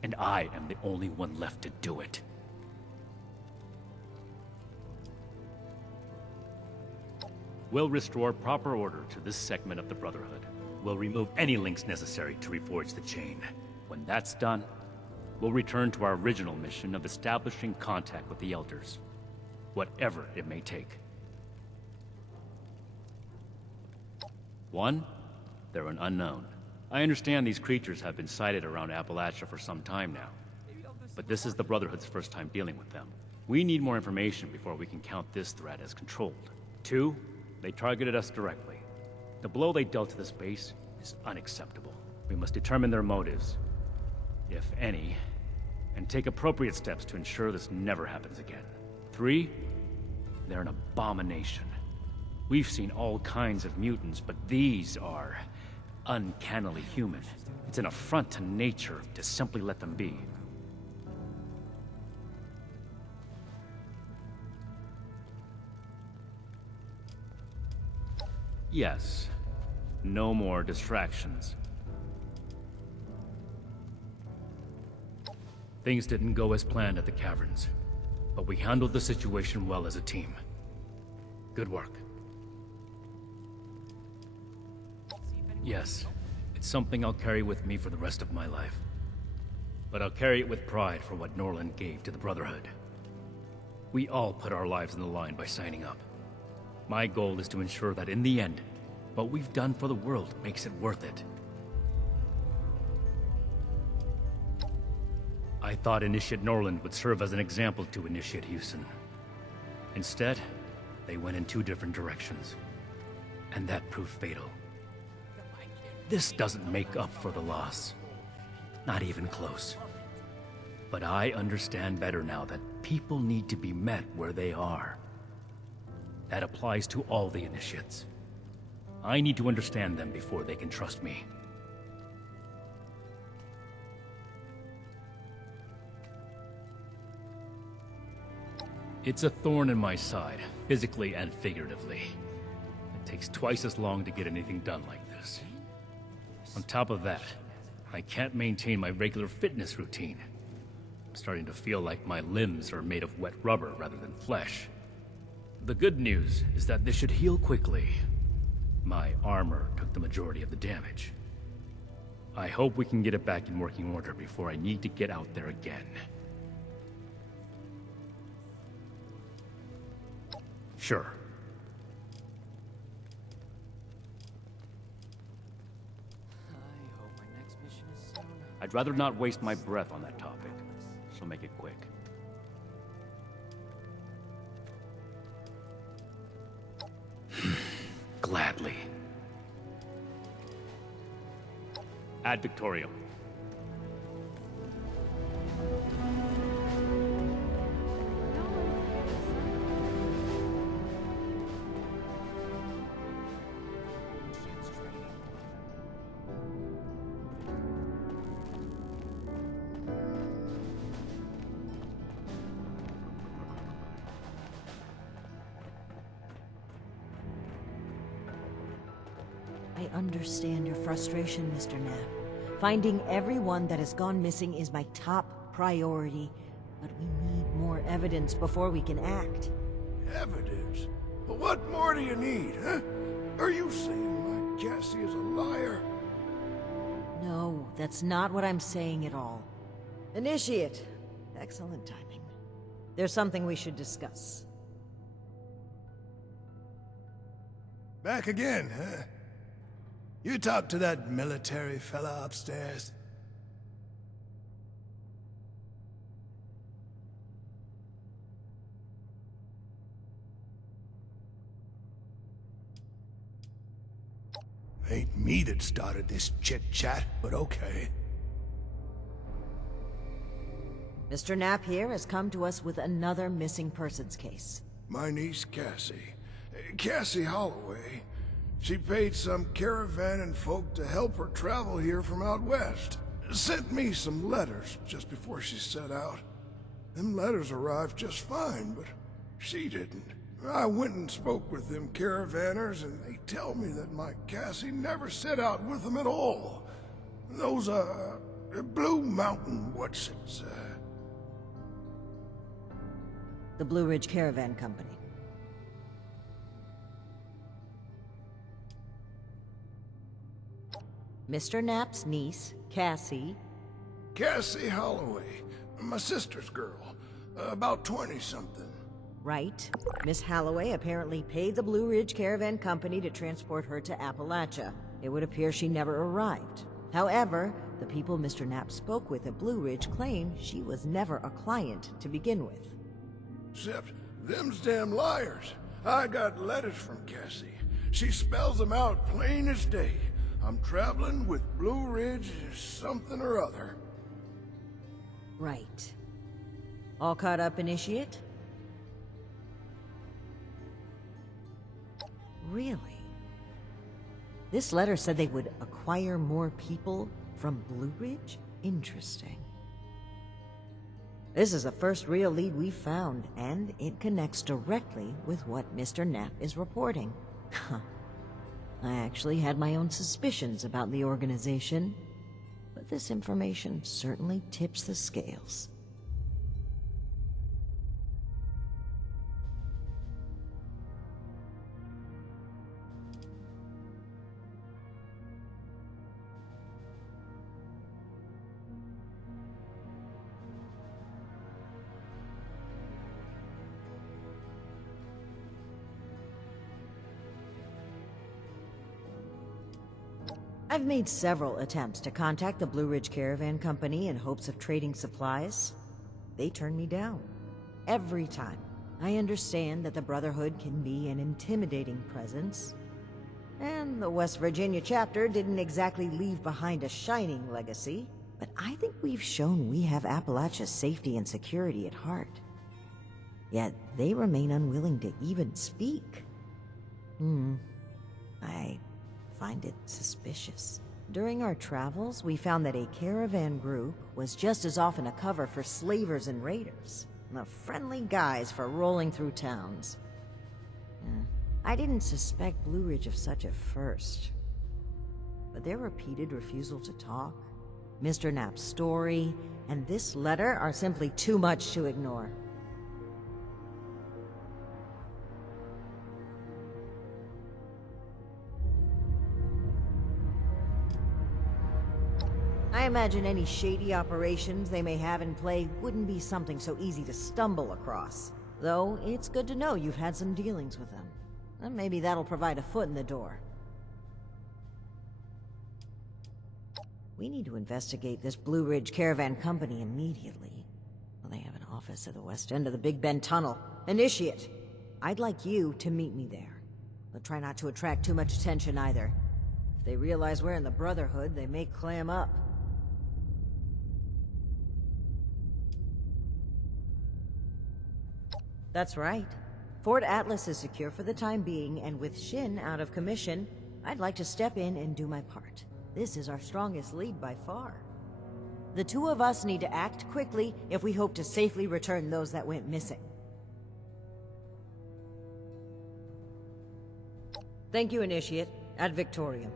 and I am the only one left to do it. We'll restore proper order to this segment of the Brotherhood. We'll remove any links necessary to reforge the chain. When that's done, we'll return to our original mission of establishing contact with the Elders, whatever it may take. One, they're an unknown. I understand these creatures have been sighted around Appalachia for some time now, but this is the Brotherhood's first time dealing with them. We need more information before we can count this threat as controlled. Two, They targeted us directly. The blow they dealt to this base is unacceptable. We must determine their motives, if any, and take appropriate steps to ensure this never happens again. 3, they're an abomination. We've seen all kinds of mutants, but these are uncannily human. It's an affront to nature to simply let them be. Yes. No more distractions. Things didn't go as planned at the caverns, but we handled the situation well as a team. Good work. Yes, it's something I'll carry with me for the rest of my life. But I'll carry it with pride for what Norland gave to the Brotherhood. We all put our lives on the line by signing up. My goal is to ensure that in the end, what we've done for the world makes it worth it. I thought Initiate Norland would serve as an example to Initiate Houston. Instead, they went in 2 different directions. And that proved fatal. This doesn't make up for the loss. Not even close. But I understand better now that people need to be met where they are. That applies to all the Initiates. I need to understand them before they can trust me. It's a thorn in my side, physically and figuratively. It takes twice as long to get anything done like this. On top of that, I can't maintain my regular fitness routine. I'm starting to feel like my limbs are made of wet rubber rather than flesh. The good news is that this should heal quickly. My armor took the majority of the damage. I hope we can get it back in working order before I need to get out there again. Sure. I'd rather not waste my breath on that topic, so make it quick. Gladly. Ad Victoriam. I understand your frustration, Mr. Knapp. Finding everyone that has gone missing is my top priority, but we need more evidence before we can act. Evidence? Well, what more do you need, huh? Are you saying my Cassie is a liar? No, that's not what I'm saying at all. Initiate. Excellent timing. There's something we should discuss. Back again, huh? You talked to that military fella upstairs? Ain't me that started this chit-chat, but okay. Mr. Knapp here has come to us with another missing persons case. My niece Cassie. Cassie Holloway. She paid some caravan folk to help her travel here from out west. Sent me some letters just before she set out. Them letters arrived just fine, but she didn't. I went and spoke with them caravanners, and they tell me that my Cassie never set out with them at all. Those, Blue Mountain what's-its, The Blue Ridge Caravan Company. Mr. Knapp's niece, Cassie. Cassie Holloway, my sister's girl, about 20-something. Right. Miss Holloway apparently paid the Blue Ridge Caravan Company to transport her to Appalachia. It would appear she never arrived. However, the people Mr. Knapp spoke with at Blue Ridge claim she was never a client to begin with. Except them's damn liars. I got letters from Cassie. She spells them out plain as day. I'm traveling with Blue Ridge something or other. Right. All caught up, Initiate? Really? This letter said they would acquire more people from Blue Ridge? Interesting. This is the first real lead we've found, and it connects directly with what Mr. Knapp is reporting. I actually had my own suspicions about the organization, but this information certainly tips the scales. I've made several attempts to contact the Blue Ridge Caravan Company in hopes of trading supplies. They turn me down. Every time. I understand that the Brotherhood can be an intimidating presence, and the West Virginia chapter didn't exactly leave behind a shining legacy, but I think we've shown we have Appalachia's safety and security at heart. Yet they remain unwilling to even speak. I find it suspicious. During our travels, we found that a caravan group was just as often a cover for slavers and raiders, the friendly guys for rolling through towns. I didn't suspect Blue Ridge of such at first, but their repeated refusal to talk, Mr. Knapp's story, and this letter are simply too much to ignore. I imagine any shady operations they may have in play wouldn't be something so easy to stumble across. Though, it's good to know you've had some dealings with them. And maybe that'll provide a foot in the door. We need to investigate this Blue Ridge Caravan Company immediately. Well, they have an office at the west end of the Big Bend Tunnel. Initiate! I'd like you to meet me there. But try not to attract too much attention either. If they realize we're in the Brotherhood, they may clam up. That's right. Fort Atlas is secure for the time being, and with Shin out of commission, I'd like to step in and do my part. This is our strongest lead by far. The two of us need to act quickly if we hope to safely return those that went missing. Thank you, Initiate. Ad Victoriam.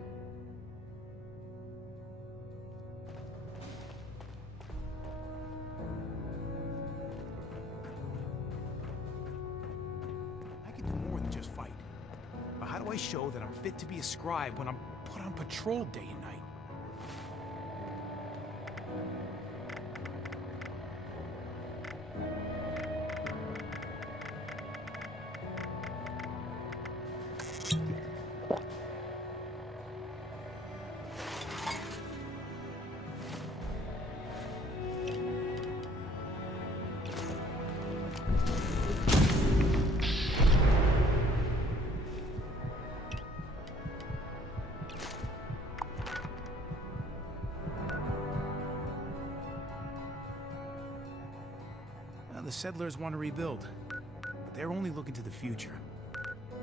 How do I show that I'm fit to be a scribe when I'm put on patrol day and night? The settlers want to rebuild, but they're only looking to the future.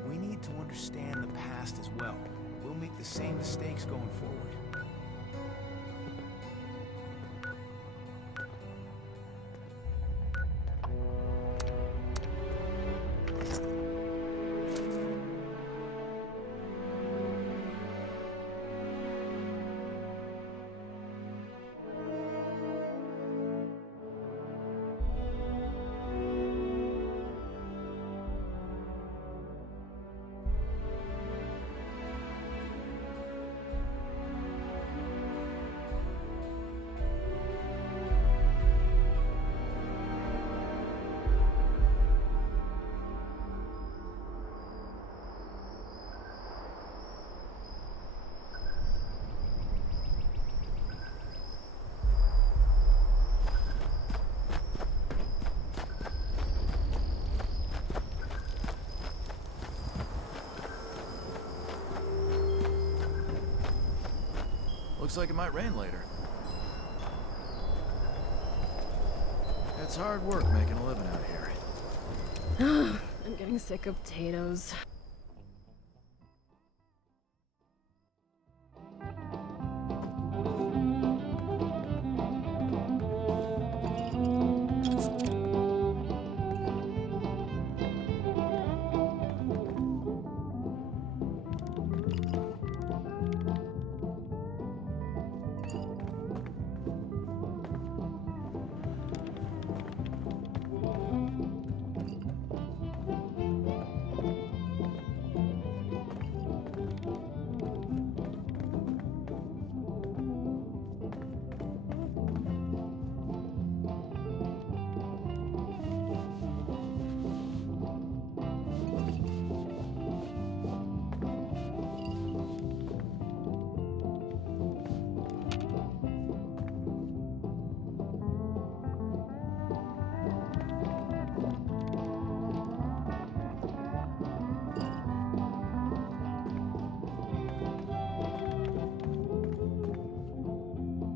We need to understand the past as well. We'll make the same mistakes going forward. Looks like it might rain later. It's hard work making a living out here. I'm getting sick of potatoes.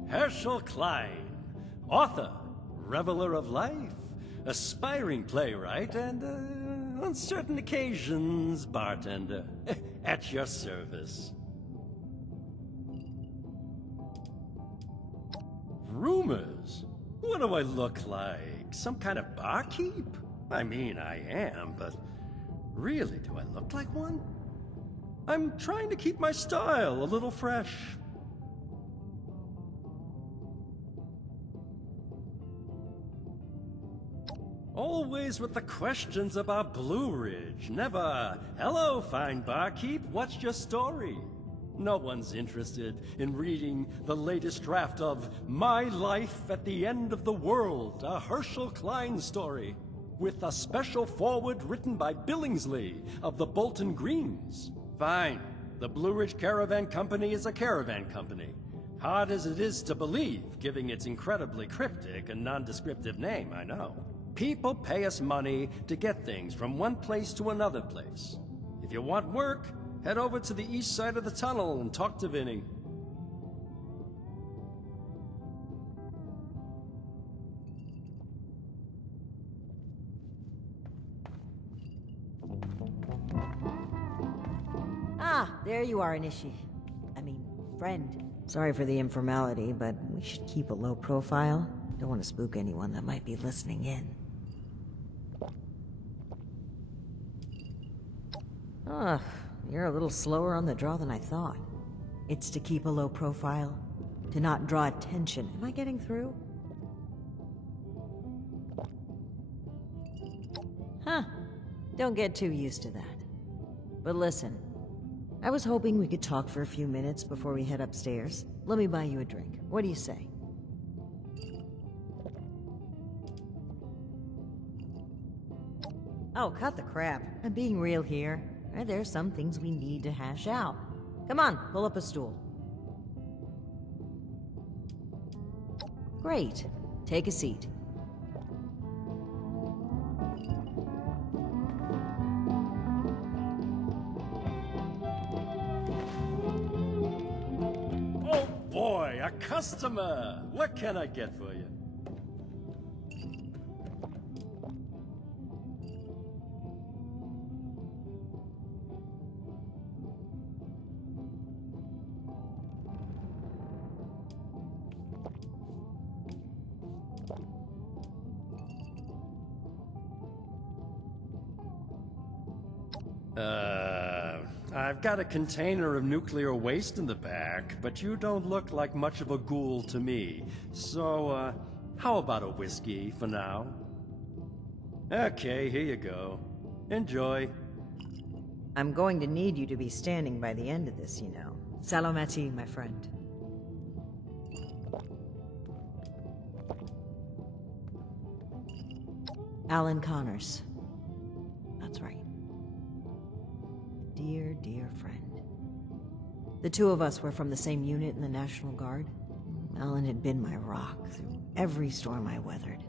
Herschel Klein, author, reveler of life, aspiring playwright, and on certain occasions, bartender. At your service. Rumors? What do I look like? Some kind of barkeep? I mean, I am, but really, do I look like one? I'm trying to keep my style a little fresh. Always with the questions about Blue Ridge. Never, hello, fine barkeep, what's your story? No one's interested in reading the latest draft of My Life at the End of the World, a Herschel Klein story, with a special foreword written by Billingsley of the Bolton Greens. Fine, the Blue Ridge Caravan Company is a caravan company. Hard as it is to believe, giving its incredibly cryptic and nondescriptive name, I know. People pay us money to get things from one place to another place. If you want work, head over to the east side of the tunnel and talk to Vinny. Ah, there you are, friend. Sorry for the informality, but we should keep a low profile. Don't want to spook anyone that might be listening in. Ah, you're a little slower on the draw than I thought. It's to keep a low profile, to not draw attention. Am I getting through? Huh. Don't get too used to that. But listen, I was hoping we could talk for a few minutes before we head upstairs. Let me buy you a drink. What do you say? Oh, cut the crap. I'm being real here. There's some things we need to hash out. Come on, pull up a stool. Great. Take a seat. Oh boy, a customer! What can I get for you? I've got a container of nuclear waste in the back, but you don't look like much of a ghoul to me. So, how about a whiskey for now? Okay, here you go. Enjoy. I'm going to need you to be standing by the end of this, you know. Salomati, my friend. Alan Connors. That's right. Dear, dear friend. The two of us were from the same unit in the National Guard. Alan had been my rock through every storm I weathered.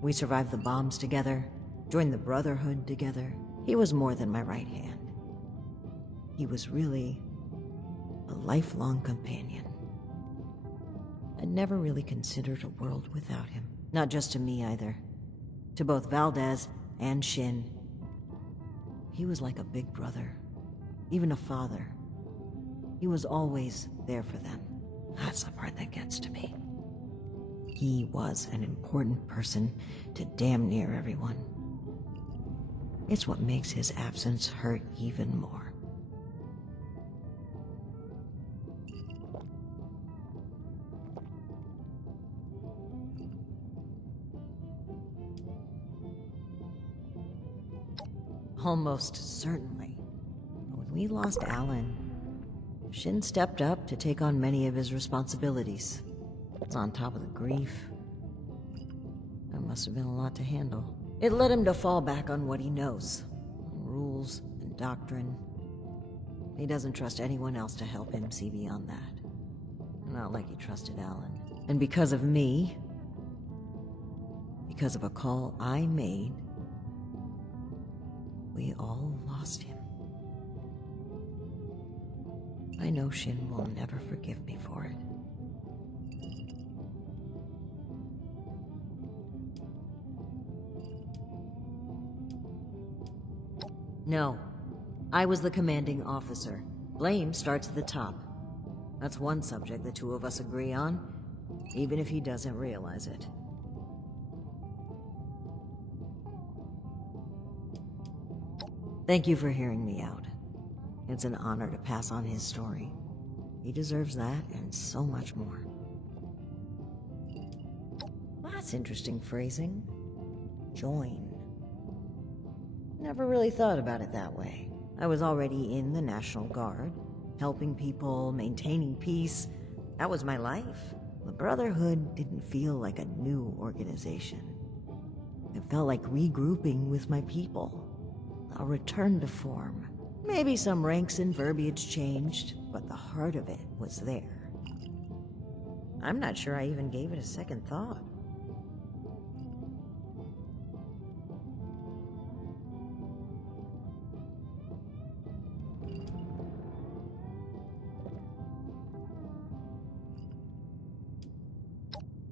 We survived the bombs together, joined the Brotherhood together. He was more than my right hand. He was really a lifelong companion. I'd never really considered a world without him. Not just to me, either. To both Valdez and Shin. He was like a big brother. Even a father. He was always there for them. That's the part that gets to me. He was an important person to damn near everyone. It's what makes his absence hurt even more. Almost certainly. When we lost Alan, Shin stepped up to take on many of his responsibilities. On top of the grief, that must have been a lot to handle. It led him to fall back on what he knows. Rules and doctrine. He doesn't trust anyone else to help him see beyond that. Not like he trusted Alan. And because of me, because of a call I made, we all lost him. I know Shin will never forgive me for it. No, I was the commanding officer. Blame starts at the top. That's one subject the two of us agree on, even if he doesn't realize it. Thank you for hearing me out. It's an honor to pass on his story. He deserves that and so much more. That's interesting phrasing. Join. Never really thought about it that way. I was already in the National Guard, helping people, maintaining peace. That was my life. The Brotherhood didn't feel like a new organization. It felt like regrouping with my people. A return to form. Maybe some ranks and verbiage changed, but the heart of it was there. I'm not sure I even gave it a second thought.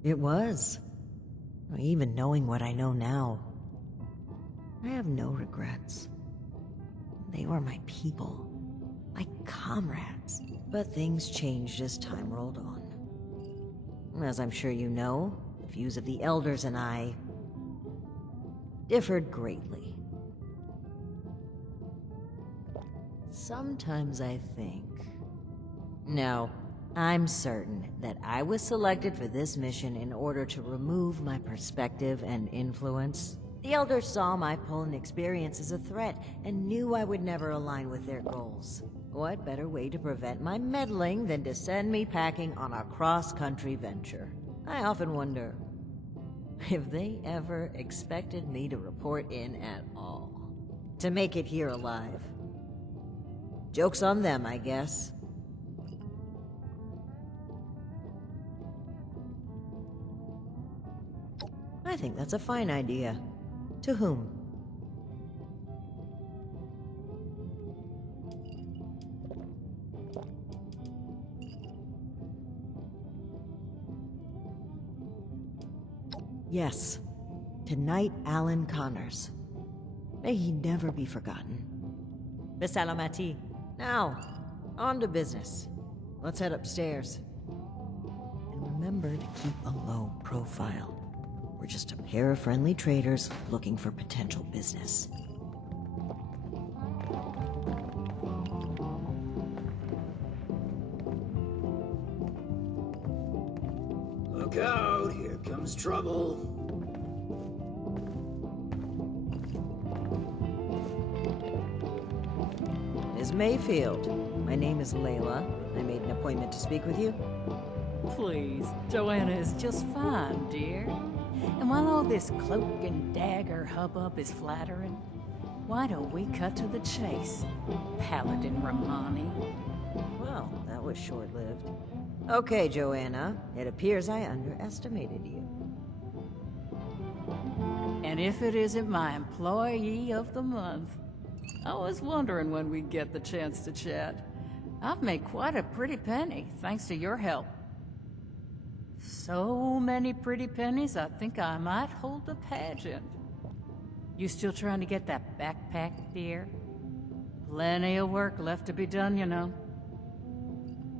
It was. Even knowing what I know now, I have no regrets. They were my people, my comrades. But things changed as time rolled on. As I'm sure you know, the views of the elders and I differed greatly. Sometimes I think... No, I'm certain that I was selected for this mission in order to remove my perspective and influence. The elders saw my pull and experience as a threat and knew I would never align with their goals. What better way to prevent my meddling than to send me packing on a cross-country venture? I often wonder if they ever expected me to report in at all. To make it here alive. Joke's on them, I guess. I think that's a fine idea. To whom? Yes, to Knight Alan Connors. May he never be forgotten. Bisalamati. Now, on to business. Let's head upstairs. And remember to keep a low profile. We're just a pair of friendly traders looking for potential business. Look out, here comes trouble. Ms. Mayfield, my name is Layla. I made an appointment to speak with you. Please, Joanna is just fine, dear. And while all this cloak and dagger hubbub is flattering, why don't we cut to the chase, Paladin Romani? Well, that was short-lived. Okay, Joanna. It appears I underestimated you. And if it isn't my Employee of the Month, I was wondering when we'd get the chance to chat. I've made quite a pretty penny, thanks to your help. So many pretty pennies, I think I might hold a pageant. You still trying to get that backpack, dear? Plenty of work left to be done, you know.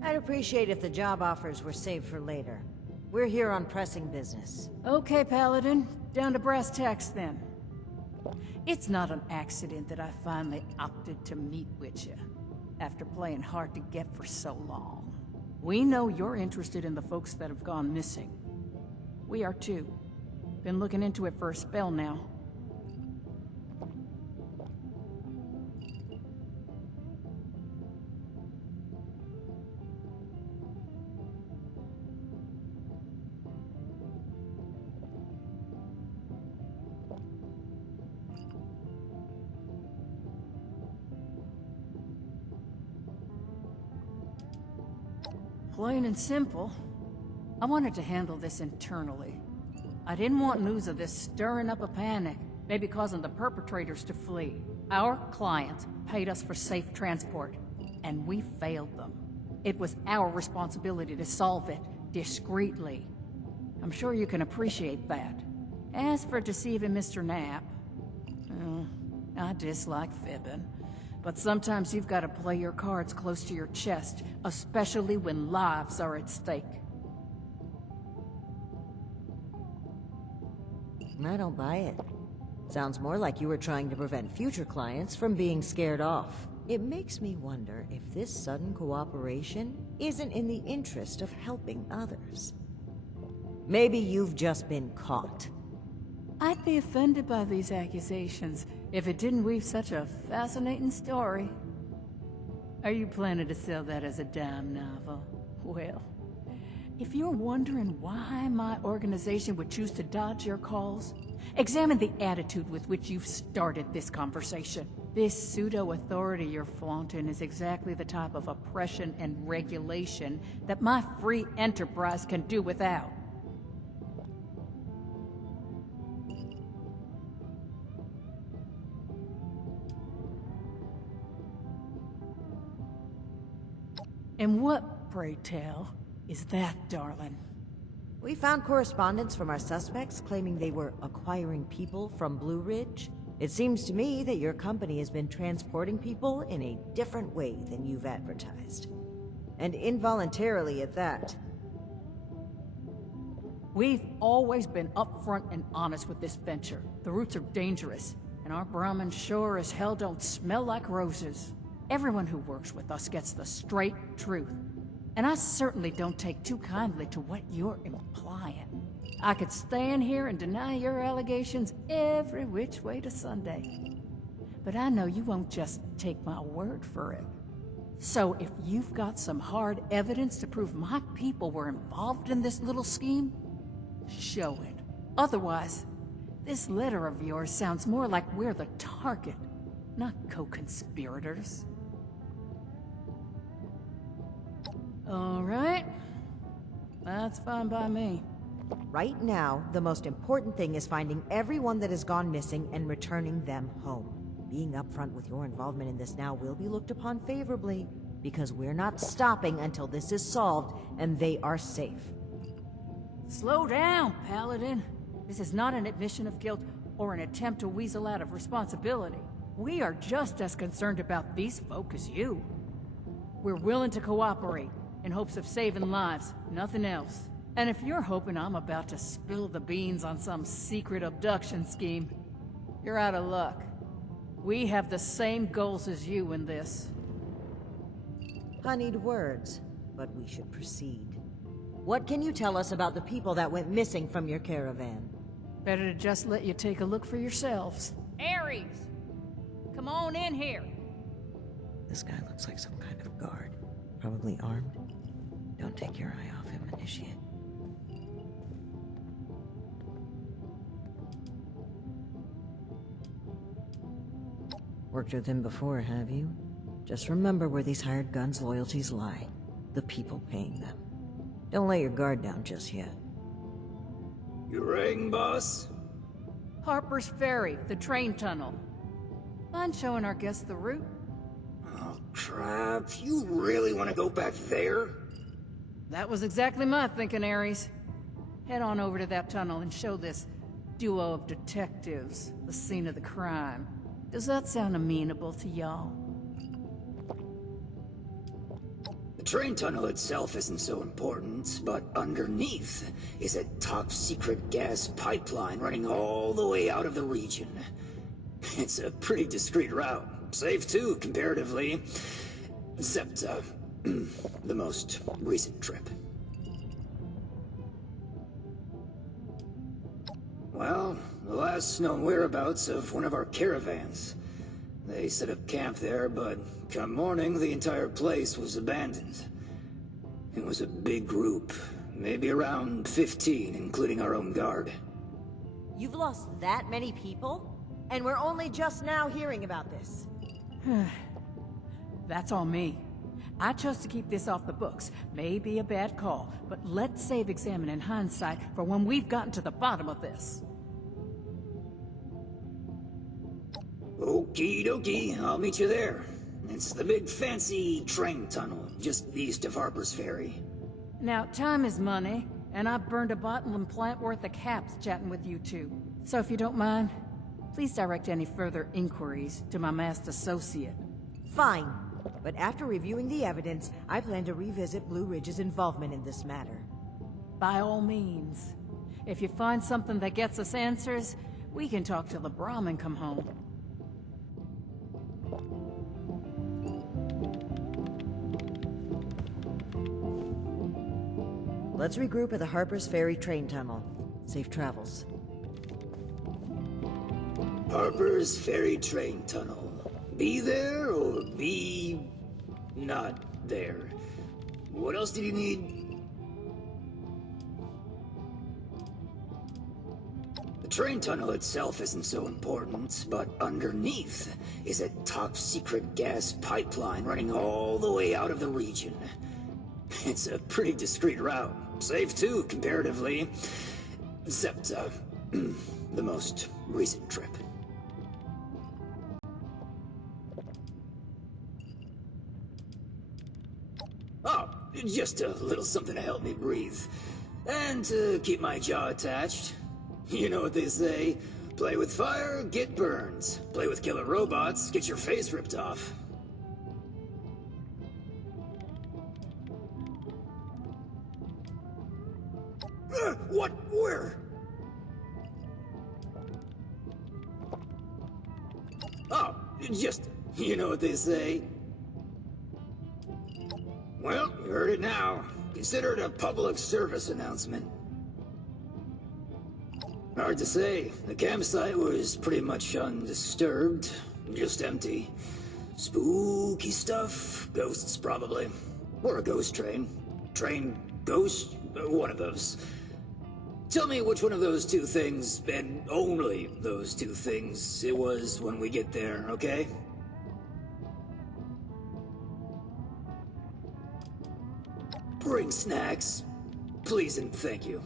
I'd appreciate if the job offers were saved for later. We're here on pressing business. Okay, Paladin. Down to brass tacks, then. It's not an accident that I finally opted to meet with you, after playing hard to get for so long. We know you're interested in the folks that have gone missing. We are too. Been looking into it for a spell now. Plain and simple, I wanted to handle this internally. I didn't want news of this stirring up a panic, maybe causing the perpetrators to flee. Our clients paid us for safe transport, and we failed them. It was our responsibility to solve it discreetly. I'm sure you can appreciate that. As for deceiving Mr. Knapp, I dislike fibbing. But sometimes you've got to play your cards close to your chest, especially when lives are at stake. I don't buy it. Sounds more like you were trying to prevent future clients from being scared off. It makes me wonder if this sudden cooperation isn't in the interest of helping others. Maybe you've just been caught. I'd be offended by these accusations if it didn't weave such a fascinating story. Are you planning to sell that as a dime novel? Well, if you're wondering why my organization would choose to dodge your calls, examine the attitude with which you've started this conversation. This pseudo-authority you're flaunting is exactly the type of oppression and regulation that my free enterprise can do without. And what, pray tell, is that, darling? We found correspondence from our suspects claiming they were acquiring people from Blue Ridge. It seems to me that your company has been transporting people in a different way than you've advertised. And involuntarily at that. We've always been upfront and honest with this venture. The routes are dangerous, and our Brahmins sure as hell don't smell like roses. Everyone who works with us gets the straight truth. And I certainly don't take too kindly to what you're implying. I could stand here and deny your allegations every which way to Sunday. But I know you won't just take my word for it. So if you've got some hard evidence to prove my people were involved in this little scheme, show it. Otherwise, this letter of yours sounds more like we're the target, not co-conspirators. All right. That's fine by me. Right now, the most important thing is finding everyone that has gone missing and returning them home. Being upfront with your involvement in this now will be looked upon favorably, because we're not stopping until this is solved and they are safe. Slow down, Paladin. This is not an admission of guilt or an attempt to weasel out of responsibility. We are just as concerned about these folk as you. We're willing to cooperate in hopes of saving lives, nothing else. And if you're hoping I'm about to spill the beans on some secret abduction scheme, you're out of luck. We have the same goals as you in this. Honeyed words, but we should proceed. What can you tell us about the people that went missing from your caravan? Better to just let you take a look for yourselves. Ares! Come on in here! This guy looks like some kind of guard. Probably armed. Don't take your eye off him, Initiate. Worked with him before, have you? Just remember where these hired guns' loyalties lie. The people paying them. Don't let your guard down just yet. You ring, boss? Harper's Ferry, the train tunnel. Mind showing our guests the route? Oh, crap. You really want to go back there? That was exactly my thinking, Ares. head on over to that tunnel and show this duo of detectives the scene of the crime. Does that sound amenable to y'all? The train tunnel itself isn't so important, but underneath is a top-secret gas pipeline running all the way out of the region. It's a pretty discreet route. Safe too, comparatively. Except, the most recent trip. Well, the last known whereabouts of one of our caravans. They set up camp there, but come morning, the entire place was abandoned. It was a big group, maybe around 15, including our own guard. You've lost that many people? And we're only just now hearing about this. That's on me. I chose to keep this off the books. Maybe a bad call, but let's save examining hindsight for when we've gotten to the bottom of this. Okie dokie, I'll meet you there. It's the big fancy train tunnel, just east of Harper's Ferry. Now, time is money, and I've burned a bottling plant worth of caps chatting with you two. So if you don't mind, please direct any further inquiries to my masked associate. Fine. But after reviewing the evidence, I plan to revisit Blue Ridge's involvement in this matter. By all means. If you find something that gets us answers, we can talk till the Brahmin come home. Let's regroup at the Harper's Ferry train tunnel. Safe travels. Harper's Ferry train tunnel. Be there or be not there? What else did you need? The train tunnel itself isn't so important, but underneath is a top-secret gas pipeline running all the way out of the region. It's a pretty discreet route. Safe too, comparatively. Except, the most recent trip. Oh, just a little something to help me breathe. And to keep my jaw attached. You know what they say, play with fire, get burned. Play with killer robots, get your face ripped off. What? Where? Oh, just, you know what they say. Well, you heard it now. Consider it a public service announcement. Hard to say. The campsite was pretty much undisturbed. Just empty. Spooky stuff. Ghosts, probably. Or a ghost train. Train ghost? One of those. Tell me which one of those two things, and only those two things, it was when we get there, okay? Bring snacks. Please and thank you.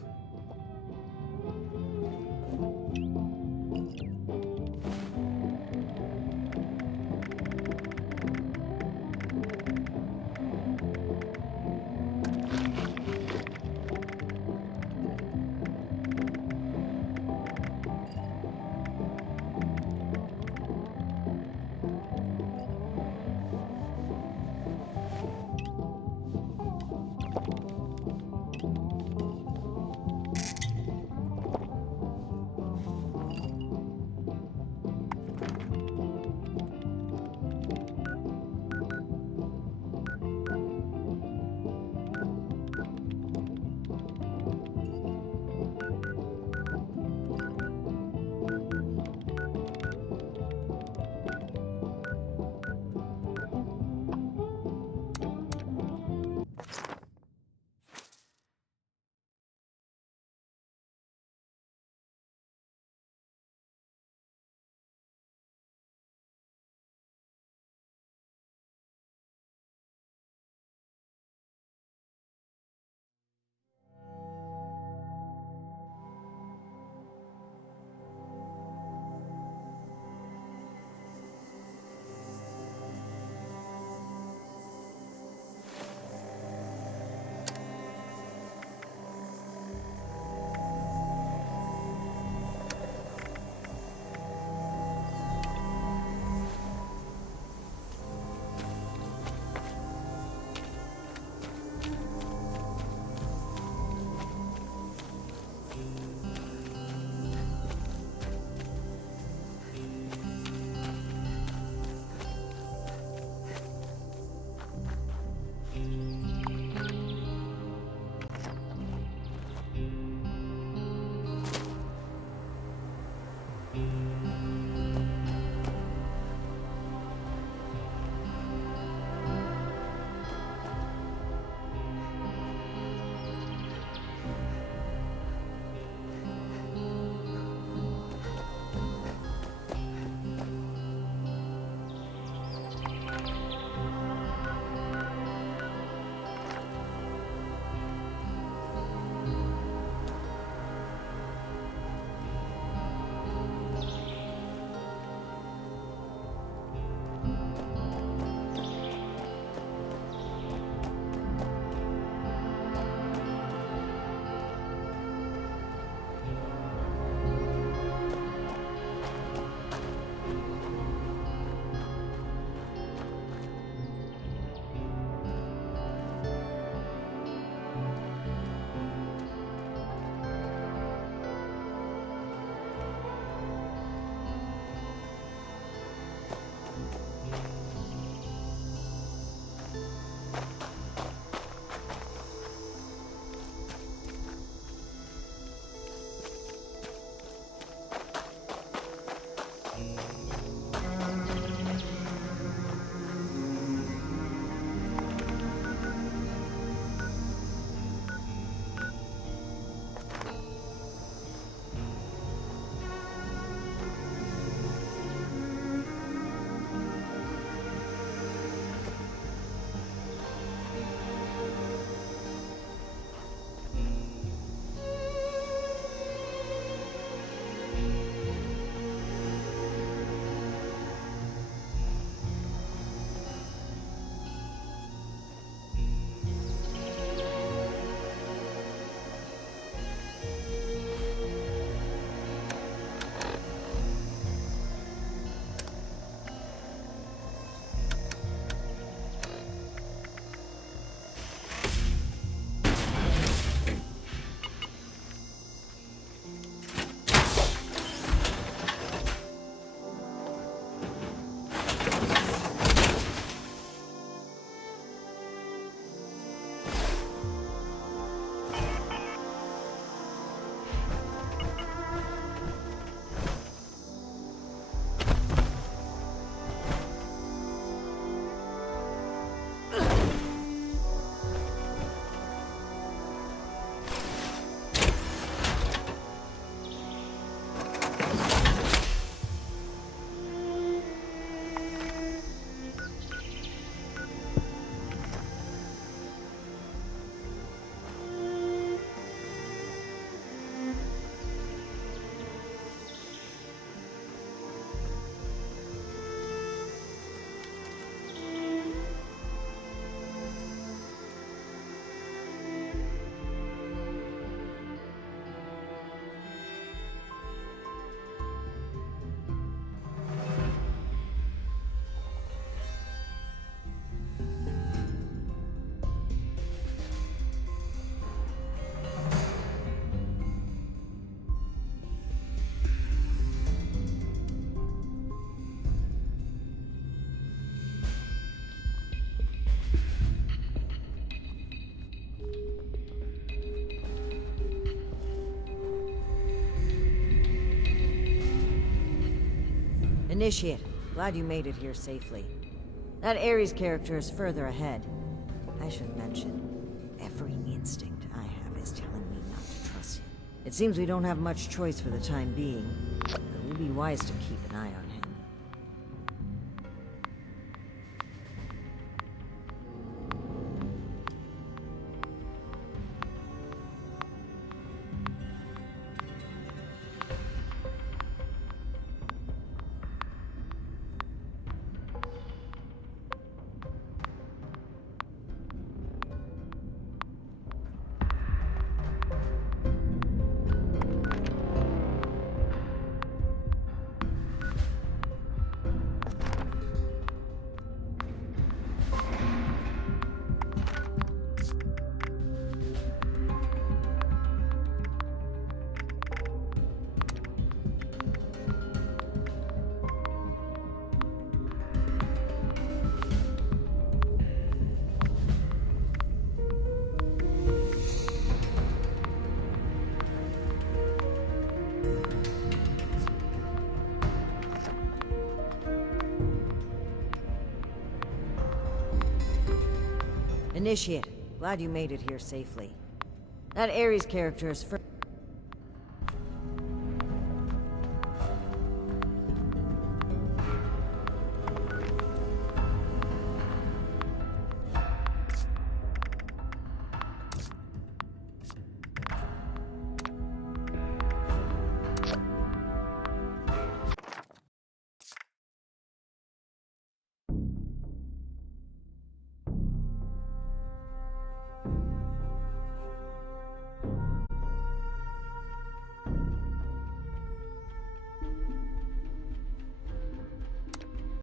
Initiate, glad you made it here safely. That Ares character is further ahead. I should mention, every instinct I have is telling me not to trust him. It seems we don't have much choice for the time being, but we'll be wise to keep an eye on him. Initiate, glad you made it here safely. That Ares character is